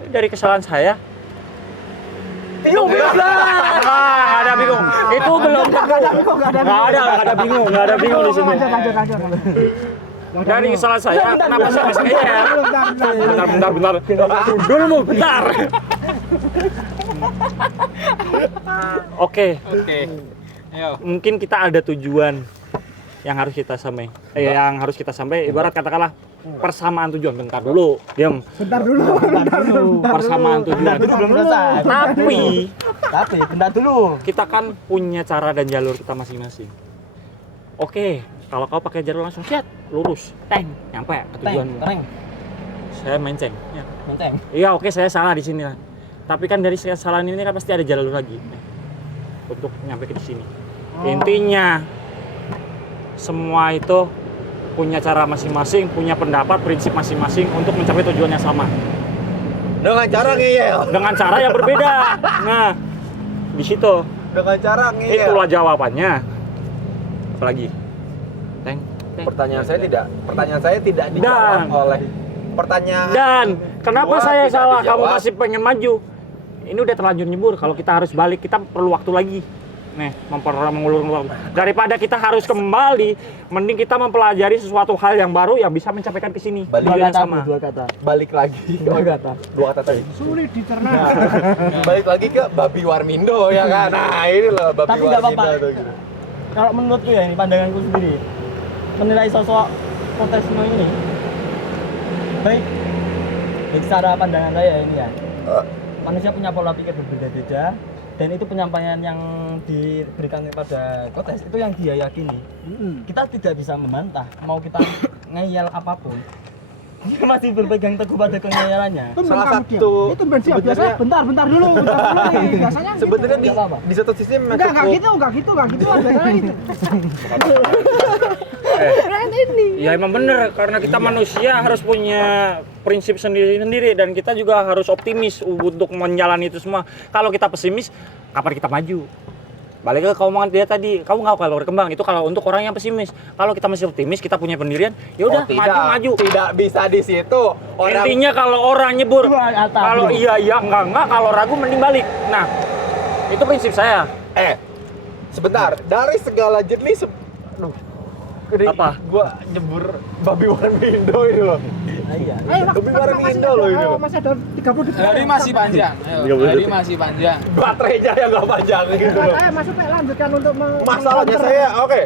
Dari kesalahan saya. Bingung lah. Nggak ada bingung. Itu belum tentu. Nggak ada bingung di sini. Dari kesalahan saya, kenapa saya masih ngeyel? Bentar. Dulu, bentar. Oke, Oke. Ayo. mungkin kita ada tujuan yang harus kita sampai. Ibarat katakanlah persamaan tujuan. Bentar dulu, diam. Bentar dulu. Persamaan tujuan. Belum selesai. Tapi bentar dulu. Kita kan punya cara dan jalur kita masing-masing. Oke, kalau kau pakai jalur langsung lurus, nyampe ke tujuanmu. Teng. Saya menceng. Ya. Menteng. Iya, oke, saya salah di sini lah. Tapi kan dari kesalahan ini kan pasti ada jalur lagi untuk nyampe ke sini. Intinya semua itu punya cara masing-masing, punya pendapat, prinsip masing-masing untuk mencapai tujuan yang sama Dengan cara ngeyel. dengan cara yang berbeda. Nah, di situ Dengan cara ngeyel. itulah jawabannya. Apalagi? Teng. Pertanyaan saya tidak dijawab oleh pertanyaan. Dan kenapa Gua saya tidak salah? Kamu dijawab. masih pengen maju? Ini udah terlanjur nyebur. Kalau kita harus balik, kita perlu waktu lagi. nih mengulur daripada kita harus kembali, mending kita mempelajari sesuatu hal yang baru yang bisa mencapaikan ke sini. Balik Tujuan yang kata, sama. dua kata. Balik lagi. Dua kata tadi. Sulit dicerna. Balik lagi ke Babi Warmindo ya kan. Nah, ini loh Babi Tapi nggak Warmindo apa-apa. tuh gitu. Kalau menurutku ya, ini pandanganku sendiri, menilai sosok Kontesmo ini baik secara pandangan saya ini ya, manusia punya pola pikir berbeda-beda, dan itu penyampaian yang diberikan kepada Kotes itu yang dia yakini. Kita tidak bisa membantah, mau kita ngeyel apapun, dia masih berpegang teguh pada kengeyelannya. Salah satu itu biasanya bentar dulu nih. Biasanya sebenarnya gitu. di satu sisi memang enggak cukup gitu biasanya gitu. Ya emang bener, karena kita manusia harus punya prinsip sendiri-sendiri dan kita juga harus optimis untuk menjalani itu semua. Kalau kita pesimis, kapan kita maju? Balik ke omongan dia tadi, kamu nggak kalau berkembang itu kalau untuk orang yang pesimis. Kalau kita masih optimis, kita punya pendirian, ya udah maju. Tidak bisa di situ. Orang Intinya kalau orang nyebur, Dua kata. kalau iya enggak, kalau ragu mending balik. Nah, itu prinsip saya. sebentar, dari segala jenis aduh. Apa? Gua nyebur Babi Warmindo ini loh. Iya. Babi Warmindo loh ini loh. Masih ada 30 detik. Hari masih panjang. Ayo, hari masih panjang. Baterainya yang nggak panjang gitu loh. Masuk lanjutkan untuk Masalahnya saya, oke,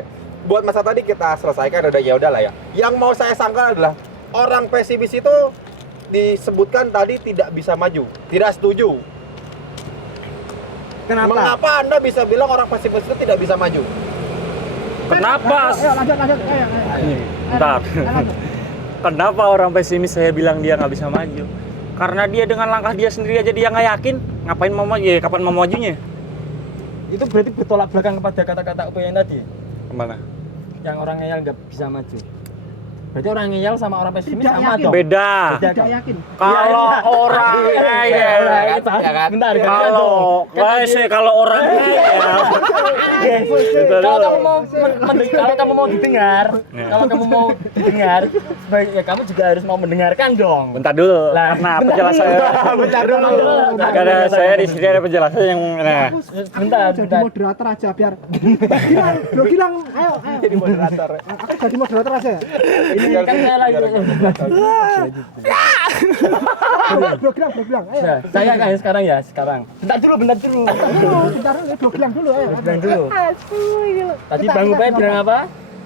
buat masa tadi kita selesaikan udah ya udahlah ya. Yang mau saya sangka adalah orang pesimis itu disebutkan tadi tidak bisa maju, tidak setuju. Kenapa? Mengapa Anda bisa bilang orang pesimis itu tidak bisa maju? Kenapa? Ayo lanjut. Bentar. Kenapa orang pesimis saya bilang dia nggak bisa maju? Karena dia dengan langkah dia sendiri aja dia nggak yakin, ngapain mau maju? Ya, kapan mau majunya? Itu berarti bertolak belakang kepada kata-kata aku yang tadi, Kemana? yang orang ngeyel nggak bisa maju. Berarti orang ngeyel sama orang pesimis Tidak sama yakin. dong. Beda. Tidak yakin. Kalau orang ngeyel, Bentar, kalau orang ngeyel, kalau kamu mau kalau kamu mau didengar, kalau kamu mau didengar, sebaiknya kamu juga harus mau mendengarkan dong. bentar dulu. Lah, Karena bentar penjelasan dulu. Bentar dulu. karena saya di sini ada penjelasan yang nah. Bentar, Jadi bentar. moderator aja biar Gilang, ayo. Jadi moderator. Aku jadi moderator aja. Ini kan saya lagi. Bro Gilang, ayo. Nah, saya kan sekarang. Bentar dulu. Bentar dulu, Bro Gilang dulu, ayo. Bilang dulu. Tadi Bang Upay bilang apa?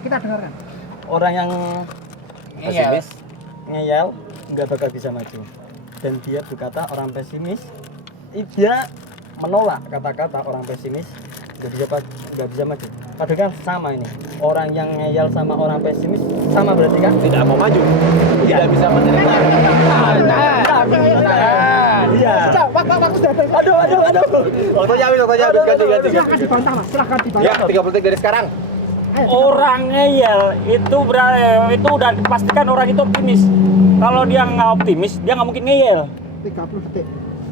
Kita dengarkan. Orang yang Pesimis. ngeyel nggak bakal bisa maju. Dan dia berkata orang pesimis, dia menolak kata-kata orang pesimis nggak bisa maju. Padahal kan sama ini. Orang yang ngeyel sama orang pesimis sama berarti kan? Tidak mau maju. Tidak bisa menerima. Iya. Sudah, waktu sudah ada. Aduh. Waktunya habis, ganti. Silahkan dibantah mas, silahkan Ya, dibantah. 30 detik dari sekarang. Ayo, Orang ngeyel itu itu udah dipastikan orang itu optimis. Kalau dia nggak optimis, dia nggak mungkin ngeyel. 30 detik.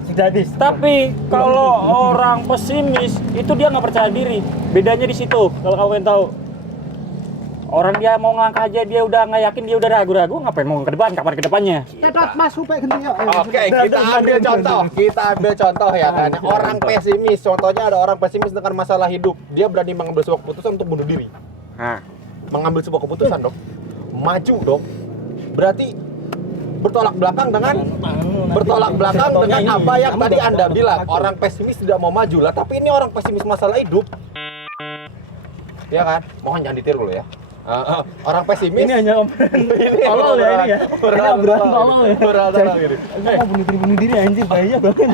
Sudah habis. Tapi kalau orang pesimis itu dia nggak percaya diri. Bedanya di situ. Kalau kamu pengen tahu, orang dia mau ngelangkah aja dia udah nggak yakin, dia udah ragu-ragu, ngapain mau ke depan? Kapan ke depannya? Tetot mas, supaya ganti yuk. Oke, kita ambil contoh ya kan. Orang pesimis, contohnya ada orang pesimis dengan masalah hidup. Dia berani mengambil sebuah keputusan untuk bunuh diri. Nah, Mengambil sebuah keputusan dong. Maju dong. Berarti bertolak belakang dengan apa yang tadi Anda bilang. Orang pesimis tidak mau maju lah, tapi ini orang pesimis masalah hidup. Ya kan? Mohon jangan ditiru loh ya. Orang pesimis Ini hanya tolol ya ini ya. Ini obrolan tolol ya. Obrolan ini. Mau bunuh diri anjir, bahaya banget.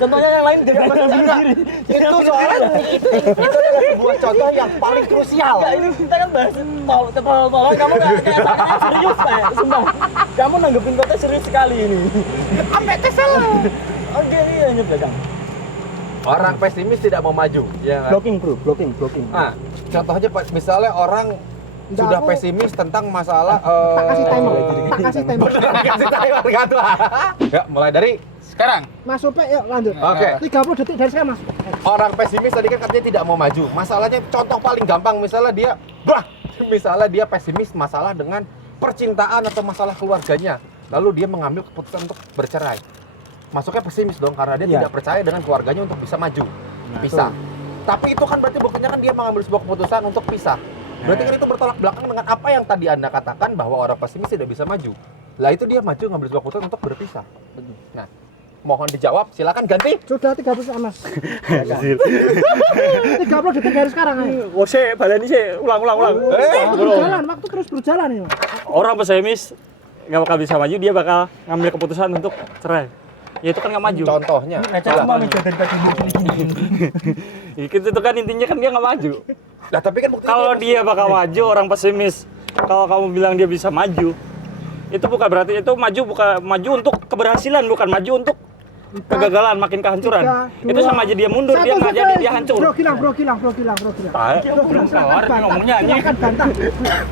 Contohnya yang lain dia bunuh diri. Itu soalnya itu adalah sebuah contoh yang paling krusial. Enggak, ini kita kan bahas tolol kamu enggak kayak saya serius Pak. Sumpah. Kamu nanggepin kota serius sekali ini. Sampai kesel. Oke, iya hanya belakang. Orang pesimis tidak mau maju, ya kan? Blocking, bro. Blocking. Ah, contohnya misalnya orang Enggak, sudah aku- pesimis tentang masalah Tak kasih timer. Tak kasih timer. kasih timer kan tuh. Ya, mulai dari Sekarang. Mas Supek, yuk lanjut. Oke. 30 detik dari sekarang mas. Orang pesimis tadi kan katanya tidak mau maju. Masalahnya contoh paling gampang misalnya dia pesimis masalah dengan percintaan atau masalah keluarganya. Lalu dia mengambil keputusan untuk bercerai. Masuknya pesimis dong karena dia Iya. tidak percaya dengan keluarganya untuk bisa maju. Pisah. Tapi itu kan berarti buktinya kan dia mengambil sebuah keputusan untuk pisah. Berarti kan itu bertolak belakang dengan apa yang tadi Anda katakan bahwa orang pesimis tidak bisa maju. Lah itu dia maju ngambil sebuah keputusan untuk berpisah. Nah, mohon dijawab, silakan ganti. Sudah 30 Mas. 30 detik dari sekarang ayo. Oh, baleni ulang. Berjalan, waktu terus berjalan ya. Orang pesimis nggak bakal bisa maju, dia bakal ngambil keputusan untuk cerai. Ya itu kan nggak maju. Contohnya. Cuma meja dari tadi Itu kan intinya kan dia nggak maju. Lah tapi kan buktinya Kalau dia bakal maju, orang pesimis. Kalau kamu bilang dia bisa maju, itu bukan berarti itu bukan maju untuk keberhasilan, bukan maju untuk kegagalan, makin kehancuran. 3, 2, Itu sama aja dia mundur, dia nggak jadi dia hancur. Bro gilang. Belum kelar nih ngomongnya anjing. Silakan bantah.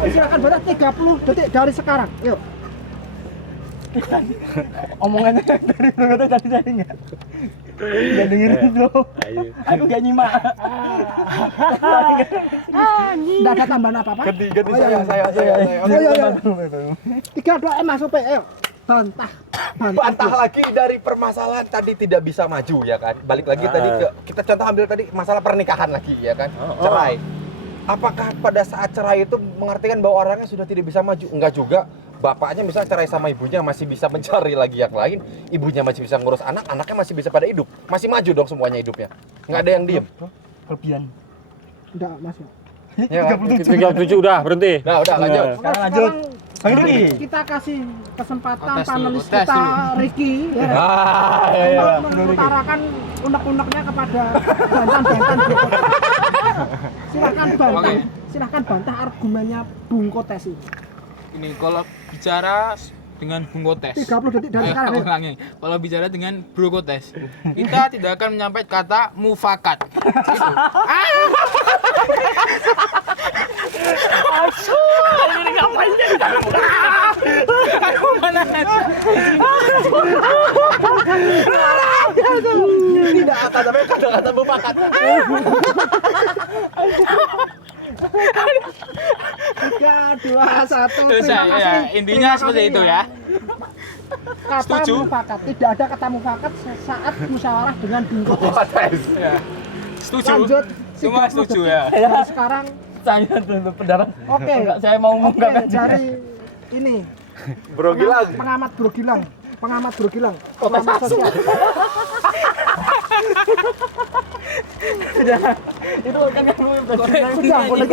Silakan bantah 30 detik dari sekarang. Yuk. omongannya dari Bro tadi enggak dengerin bro. Aku gak nyimak. Enggak ada tambahan apa-apa. ganti saya. Ayo. 3, 2, masuk P. Ayo. Bantah lagi dari permasalahan tadi tidak bisa maju ya kan. Balik lagi tadi ke kita contoh ambil tadi masalah pernikahan lagi ya kan. Cerai. Apakah pada saat cerai itu mengartikan bahwa orangnya sudah tidak bisa maju? Enggak juga. Bapaknya misalnya cerai sama ibunya masih bisa mencari lagi yang lain, ibunya masih bisa ngurus anak, anaknya masih bisa pada hidup. Masih maju dong semuanya hidupnya. Enggak ada yang diem. Kelebihan. Enggak, Mas. Ya kan? 37 udah berhenti. Nah, udah lanjut. Sekarang lanjut. Bang Riki. Kita kasih kesempatan Tes dulu, panelis tes kita dulu. Ricky ya. Iya. Untuk mengutarakan unek-uneknya kepada bantan-bantan. Silakan bantah. Oke. Silakan bantah argumennya Bung Kotes ini. Ini kalau bicara dengan Bung Kotes. 30 detik dari sekarang. Ayo. Ulangi. Kalau bicara dengan Bro Kotes, kita tidak akan menyampaikan kata mufakat. Gitu. Ini ngapain sih? Aku mana? Tidak akan sampai kata-kata mufakat. 3, 2, 1. Selesai ya. Intinya seperti itu ya. Kata Setuju. mufakat. Tidak ada kata mufakat saat musyawarah dengan Bung Kotes. Ya. Setuju. Lanjut. Semua 30 setuju detik ya. dari sekarang. Saya dulu pendapat. Oke. Enggak, saya mau Oke, mengungkapkan dari ini Bro Gilang. pengamat Bro Gilang. Pengamat sosial. itu kan kamu Sudah, boleh.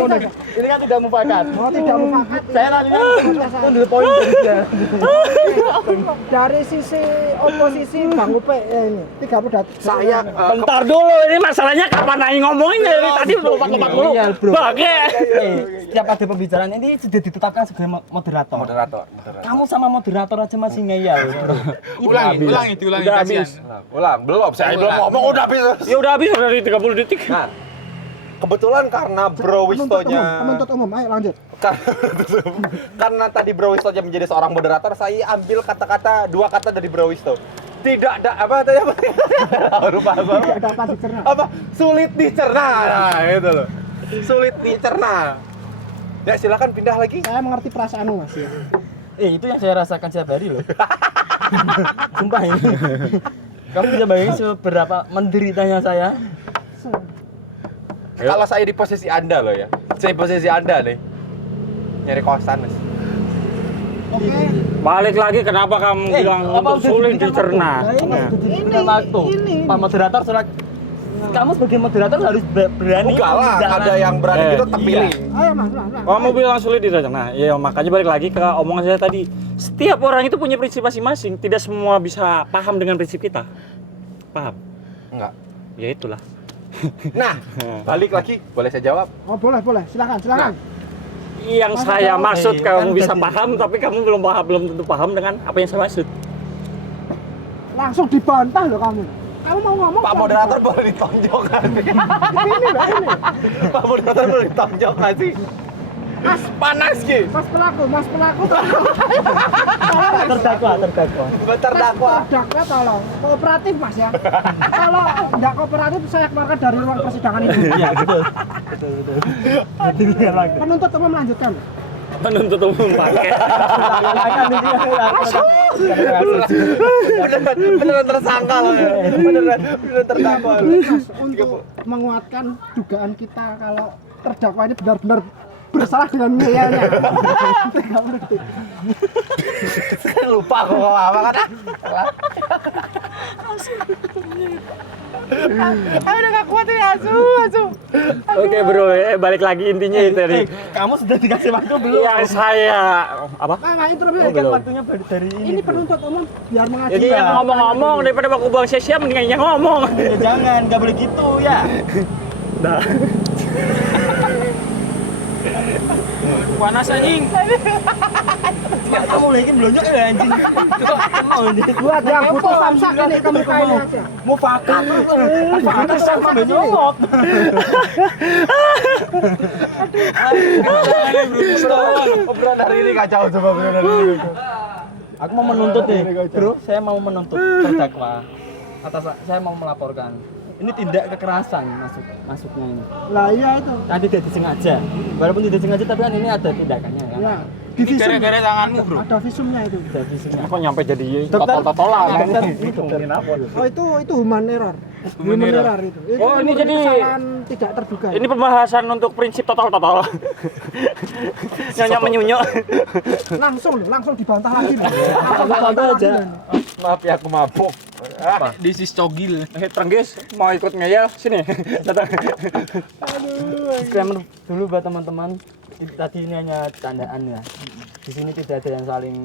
ini kan tidak mufakat. Oh, tidak mufakat. Saya tadi kan dulu poin dari dia. Dari sisi oposisi Bang Upe ya ini 30 detik. Saya Bentar dulu, ini masalahnya kapan Aing ngomongin dari tadi lompat-lompat mulu. Iya, bro. Bage. Setiap ada pembicaraan ini sudah ditetapkan sebagai moderator. moderator. Kamu sama moderator aja masih ngeyel, bro. Ulangi, diulangi. Udah kasihan. habis. Ulang, belum. Saya belum Ulang. ngomong udah habis. Ya udah habis dari 30 detik. Nah, kebetulan karena Bro Wistonya Penuntut umum, ayo lanjut. karena tadi Bro Wistonya menjadi seorang moderator, saya ambil dua kata dari Bro Wisto. Tidak ada apa tadi apa? Lupa gua. Tidak dapat dicerna. Apa? Sulit dicerna. Nah, itu loh. Sulit dicerna. Ya, silakan pindah lagi. Saya mengerti perasaanmu, Mas ya. Itu yang saya rasakan setiap hari loh. Sumpah ini. Kamu bisa bayangin seberapa menderitanya saya? Kalau saya di posisi Anda loh ya. Saya posisi Anda nih. Nyari kosan, Mas. Oke. Balik lagi kenapa kamu bilang untuk sulit dicerna? Ini waktu. Pak moderator surat. Kamu sebagai moderator harus berani. Enggak lah, ada yang berani gitu terpilih. Ayo Mas, lah. Kamu bilang sulit dicerna. Ya makanya balik lagi ke omongan saya tadi. Setiap orang itu punya prinsip masing-masing. Tidak semua bisa paham dengan prinsip kita. Paham? Enggak. Ya itulah. Nah, balik lagi, boleh saya jawab? Oh, boleh. Silakan. Yang saya maksud kamu kan bisa jadi- paham, tapi kamu belum tentu paham dengan apa yang saya maksud. Langsung dibantah loh kamu. Kamu mau ngomong Pak jangan moderator dibantah. boleh ditonjok kan? Ini Mbak, ini. Pak moderator boleh ditonjok nggak sih? Mas, Panas Ki. Mas pelaku. Terdakwa. Terdakwa. Terdakwa tolong. Kooperatif Mas ya. Kalau enggak kooperatif saya keluarkan dari ruang persidangan ini. Iya, betul. Penuntut umum melanjutkan. Penuntut umum pakai. Beneran tersangka loh ya. Beneran terdakwa. Mas, untuk menguatkan dugaan kita kalau terdakwa ini benar-benar bersalah dengan ngeyelnya. Lupa kok apa kan. Udah gak kuat ya, asu. Oke bro, balik lagi intinya itu tadi. Kamu sudah dikasih waktu belum? Ya saya apa? Nah, itu lebih Kan waktunya baru dari ini. ini penuntut umum biar mengadili. Jadi yang ngomong-ngomong daripada aku buang sia-sia mendingan yang ngomong. Ya jangan, nggak boleh gitu ya. Nah. Panas anjing. Kamu lagi belonjok ya anjing. Buat yang butuh samsak ini kamu kain aja. Mau fakat. Fakat sama benyok. Obrolan hari ini kacau coba obrolan hari ini. Aku mau menuntut nih, bro. Saya mau menuntut terdakwa atas saya mau melaporkan. Ini tindak kekerasan masuknya ini. Lah iya itu. Tadi tidak disengaja. Walaupun tidak disengaja tapi kan ini ada tindakannya kan. Ya, Ini gara-gara tanganmu, Bro. ada visumnya itu. Ada visinya. Kok nyampe jadi Dokter. totol-totolan kan? Ngomongin apa? Oh itu human error. Human error itu. Oh, ini murni jadi- kesalahan tidak terduga. Ini pembahasan untuk prinsip totol-totol. Nyonya menyunyuk. langsung dibantah lagi. Bantah aja. Maaf ya aku mabuk. This is cogil. Trenggis mau ikut ngeyel sini. Datang. Disclaimer dulu buat teman-teman. Tadi ini hanya candaan ya. Di sini tidak ada yang saling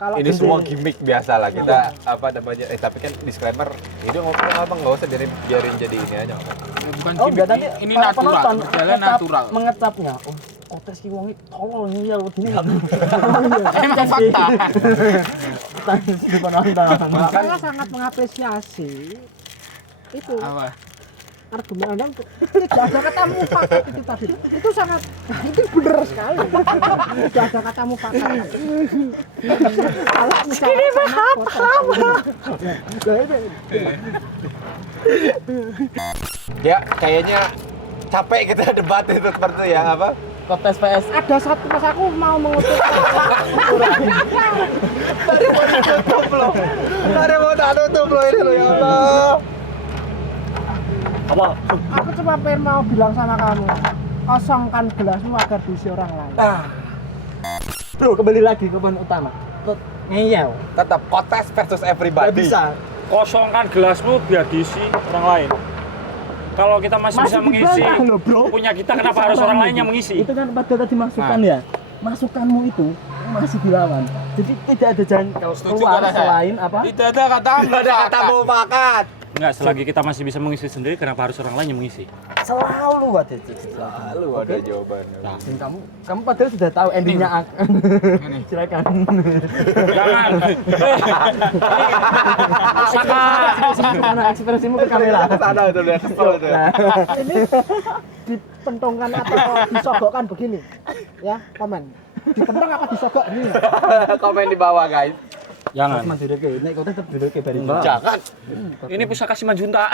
Kalau Ini semua gimmick biasa lah kita apa namanya tapi kan disclaimer itu ngomong apa nggak usah biarin jadi ini aja nggak apa-apa. Bukan Oh, gimmick, enggak tadi ini kalau natural, penonton berjalan natural. Mengecapnya. Oh, kotes ki wong iki tolol nih ya begini enggak. Emang fakta. Di penonton. saya sangat mengapresiasi itu Apa? argumen Anda untuk tidak ada kata mufakat itu tadi. Itu sangat itu benar sekali. Tidak ada kata mufakat. Kalau misalnya Ya kayaknya capek kita debat itu seperti yang apa? Kotes PS ada satu pas aku mau mengutuk Ada mau tak tutup loh ini loh ya Allah. Apa? aku cuma pengen mau bilang sama kamu kosongkan gelasmu agar diisi orang lain. Bro, kembali lagi ke poin utama. Ngeyel. Tetap kotes versus everybody. Gak bisa. Kosongkan gelasmu biar diisi orang lain. Kalau kita masih bisa mengisi dibantah loh, bro. punya kita, kenapa harus orang lain yang mengisi? Itu kan pada tadi masukan ya. Masukanmu itu masih dilawan. Jadi tidak ada jalan Setuju keluar kata saya. selain apa? Tidak ada kata Nggak ada kata mufakat. Enggak, selagi kita masih bisa mengisi sendiri, kenapa harus orang lain yang mengisi? Selalu ada. Lalu ada jawabannya. Nah, Dan kamu padahal sudah tahu endingnya. Silakan. jangan. Mana ekspresimu ke kamera? Sana itu dia kesel itu. Nah, Ini dipentongkan atau disogokkan begini ya, komen dipentong apa disogok ini. Komen di bawah guys. Jangan. Mandiri ke, nek kau tetap duduk ke bari. Jangan. Ini pusaka Simanjunta.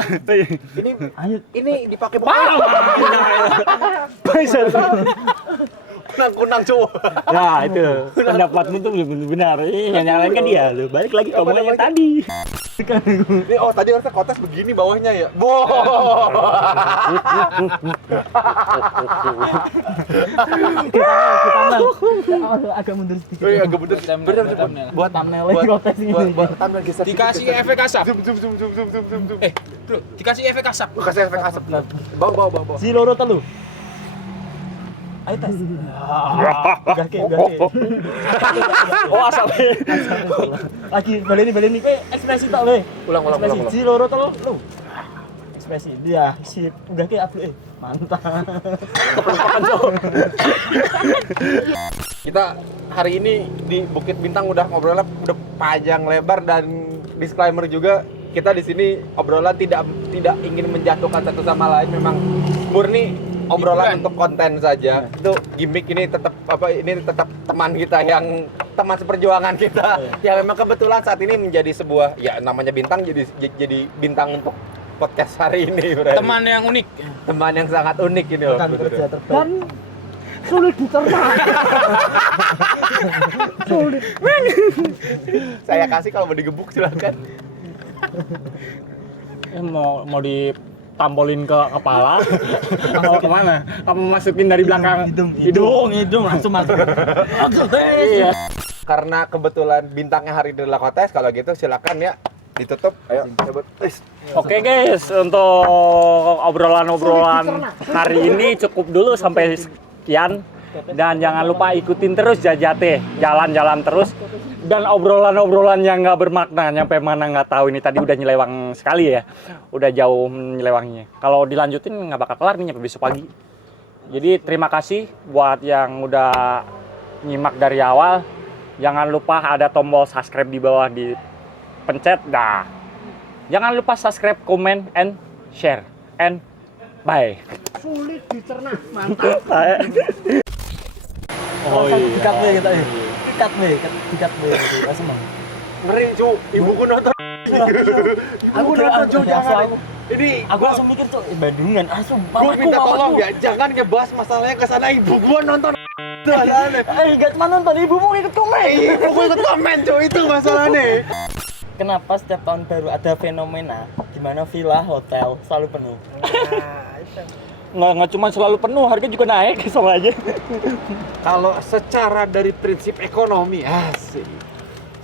Ini Ayo. ini dipakai kunang cowok. Nah, itu pendapatmu tuh belum benar. Yang nyalain kan dia. Lu balik lagi ke omongannya tadi. Ini oh tadi harusnya kotes begini bawahnya ya. Agak mundur sedikit. Oh iya agak bener. Bener thumbnail. buat Thumbnail buat kontes ini. buat thumbnail geser. Dikasih efek asap. Zoom. Bro, dikasih efek asap. Kasih efek asap. Bawa. Si loro telu. Ayo tes. Enggak ke. Oh, asal. Lagi baleni kowe ekspresi tok le. Ulang. Ekspresi si loro telu lu. Ekspresi dia si udah ke upload mantap. Kita hari ini di Bukit Bintang udah ngobrolnya udah panjang lebar dan disclaimer juga kita di sini obrolan tidak ingin menjatuhkan satu sama lain, memang murni obrolan untuk konten saja. Itu gimmick ini tetap teman kita yang teman seperjuangan kita yang memang kebetulan saat ini menjadi sebuah ya namanya bintang jadi bintang untuk podcast hari ini. Berarti. Teman yang unik. Teman yang sangat unik ini loh. Bukan bekerja terbaik. Dan Sulit dicerna. Sulit. Saya kasih kalau mau digebuk silakan. Mau ditampolin ke kepala atau kemana? Apa masukin dari belakang hidung langsung masuk. iya. Karena kebetulan bintangnya hari ini adalah Kotes, kalau gitu silakan ya ditutup. Ayo, cabut. Oke guys, untuk obrolan hari ini cukup dulu sampai sekian. Dan jangan lupa ikutin terus Jajate, jalan-jalan terus. Dan obrolan-obrolan yang nggak bermakna, nyampe mana nggak tahu. Ini tadi udah nyelewang sekali ya, udah jauh nyelewangnya. Kalau dilanjutin nggak bakal kelar nih nyampe besok pagi. Jadi terima kasih buat yang udah nyimak dari awal. Jangan lupa ada tombol subscribe di bawah, dipencet dah. Jangan lupa subscribe, comment, and share. And bye. Sulit dicerna. Mantap. Oh iya. Dikat nih kita ya. Dikat nih. Langsung bang. Ngeri, cu. Ibuku nonton. Ibuku nonton, cu. Jangan. Ini Aku langsung mikir tuh Bandungan. gua minta tolong ya, jangan ngebahas masalahnya ke sana. Ibu gua nonton. Masalahnya. Enggak cuma nonton, ibumu ikut komen. Ibu gua ikut komen, cu. Itu masalahnya. Kenapa setiap tahun baru ada fenomena di mana villa, hotel selalu penuh? Nggak cuma selalu penuh, harga juga naik sama aja. Kalau secara dari prinsip ekonomi, asik.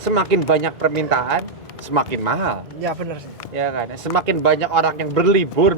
Semakin banyak permintaan, semakin mahal. Ya benar sih. Ya kan? Semakin banyak orang yang berlibur